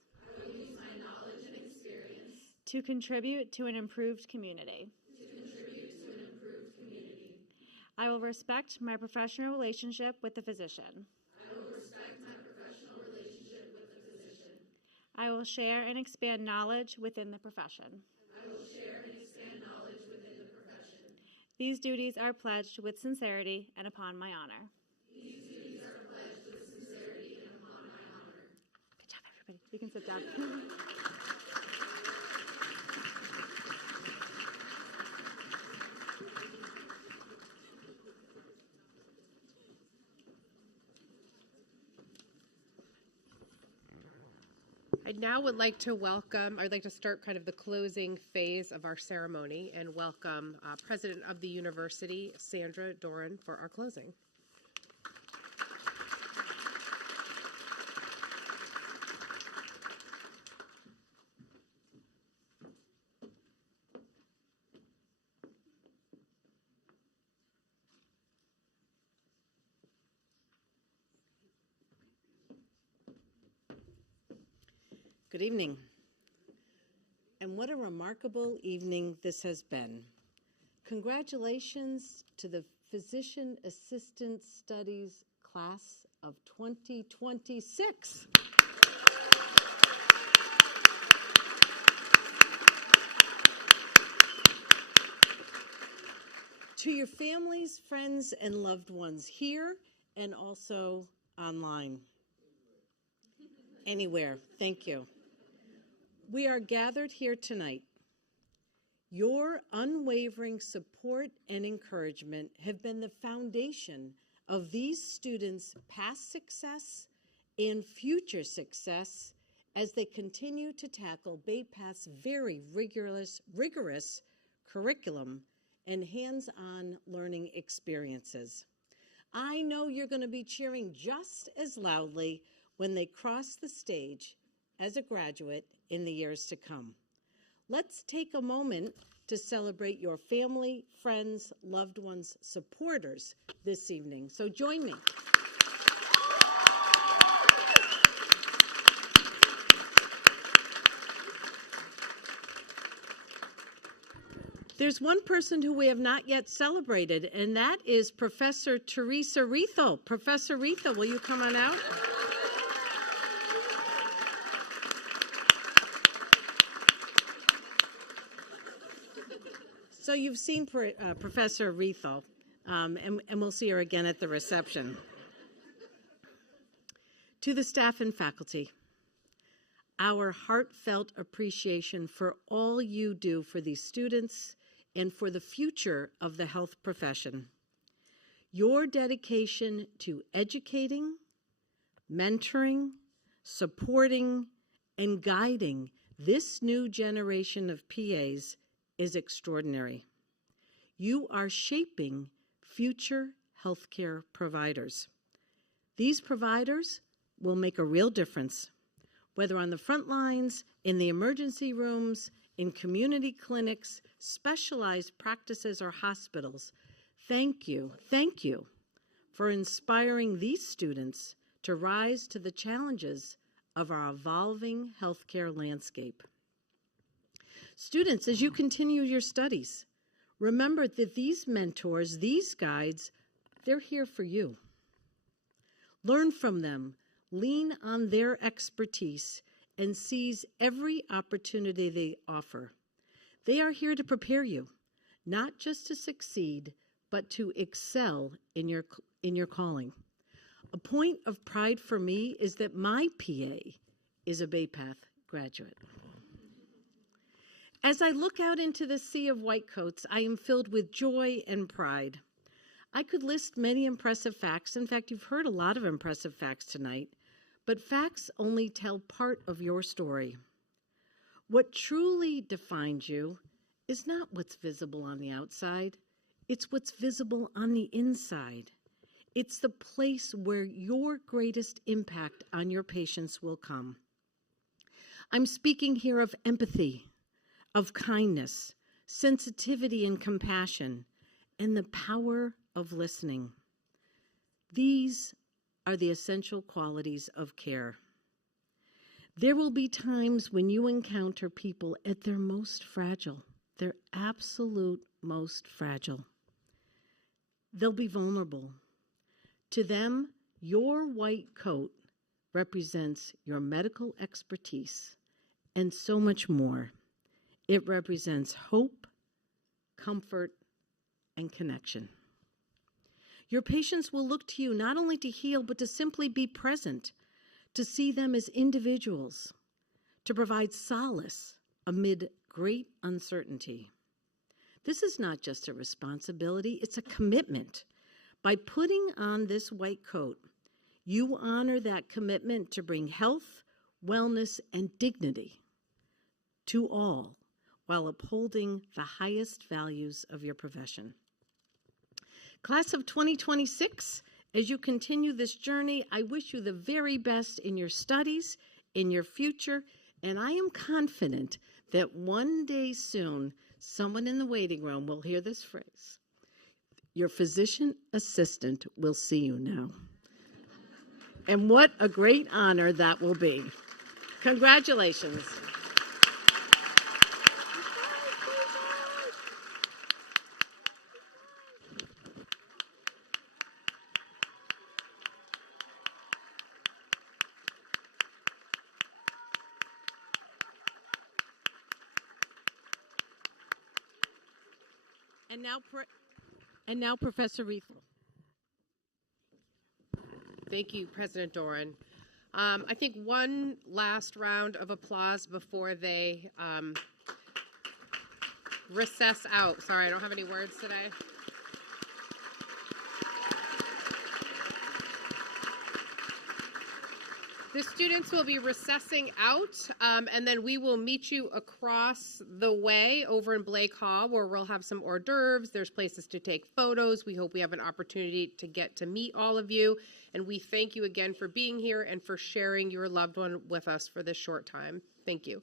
to contribute to an improved community. I will respect my professional relationship with the physician. I will share and expand knowledge within the profession. These duties are pledged with sincerity and upon my honor. Good job, everybody. You can sit down. now would like to I'd like to start kind of the closing phase of our ceremony and welcome President of the University, Sandra Doran, for our closing. Good evening. And what a remarkable evening this has been. Congratulations to the Physician Assistant Studies class of 2026. To your families, friends, and loved ones here and also online. Anywhere, thank you. We are gathered here tonight. Your unwavering support and encouragement have been the foundation of these students' past success and future success as they continue to tackle Bay Path's very rigorous curriculum and hands-on learning experiences. I know you're going to be cheering just as loudly when they cross the stage as a graduate in the years to come. Let's take a moment to celebrate your family, friends, loved ones, supporters this evening. So join me. There's one person who we have not yet celebrated, and that is Professor Teresa Riethel. Professor Riethel, will you come on out? So you've seen Professor Riethel, and we'll see her again at the reception. To the staff and faculty, our heartfelt appreciation for all you do for these students and for the future of the health profession. Your dedication to educating, mentoring, supporting, and guiding this new generation of PAs is extraordinary. You are shaping future healthcare providers. These providers will make a real difference, whether on the front lines, in the emergency rooms, in community clinics, specialized practices, or hospitals. Thank you for inspiring these students to rise to the challenges of our evolving healthcare landscape. Students, as you continue your studies, remember that these mentors, these guides, they're here for you. Learn from them, lean on their expertise, and seize every opportunity they offer. They are here to prepare you, not just to succeed, but to excel in your calling. A point of pride for me is that my PA is a Bay Path graduate. As I look out into the sea of white coats, I am filled with joy and pride. I could list many impressive facts. In fact, you've heard a lot of impressive facts tonight, but facts only tell part of your story. What truly defines you is not what's visible on the outside, it's what's visible on the inside. It's the place where your greatest impact on your patients will come. I'm speaking here of empathy, of kindness, sensitivity and compassion, and the power of listening. These are the essential qualities of care. There will be times when you encounter people at their most fragile, their absolute most fragile. They'll be vulnerable. To them, your white coat represents your medical expertise and so much more. It represents hope, comfort, and connection. Your patients will look to you not only to heal, but to simply be present, to see them as individuals, to provide solace amid great uncertainty. This is not just a responsibility, it's a commitment. By putting on this white coat, you honor that commitment to bring health wellness, and dignity to all while upholding the highest values of your profession. Class of 2026, as you continue this journey, I wish you the very best in your studies, in your future, and I am confident that one day soon, someone in the waiting room will hear this phrase: your physician assistant will see you now. And what a great honor that will be. Congratulations. And now, Professor Riethel. Thank you, President Doran. I think one last round of applause before they recess out. Sorry, I don't have any words today. The students will be recessing out, and then we will meet you across the way over in Blake Hall, where we'll have some hors d'oeuvres. There's places to take photos. We hope we have an opportunity to get to meet all of you. And we thank you again for being here and for sharing your loved one with us for this short time. Thank you.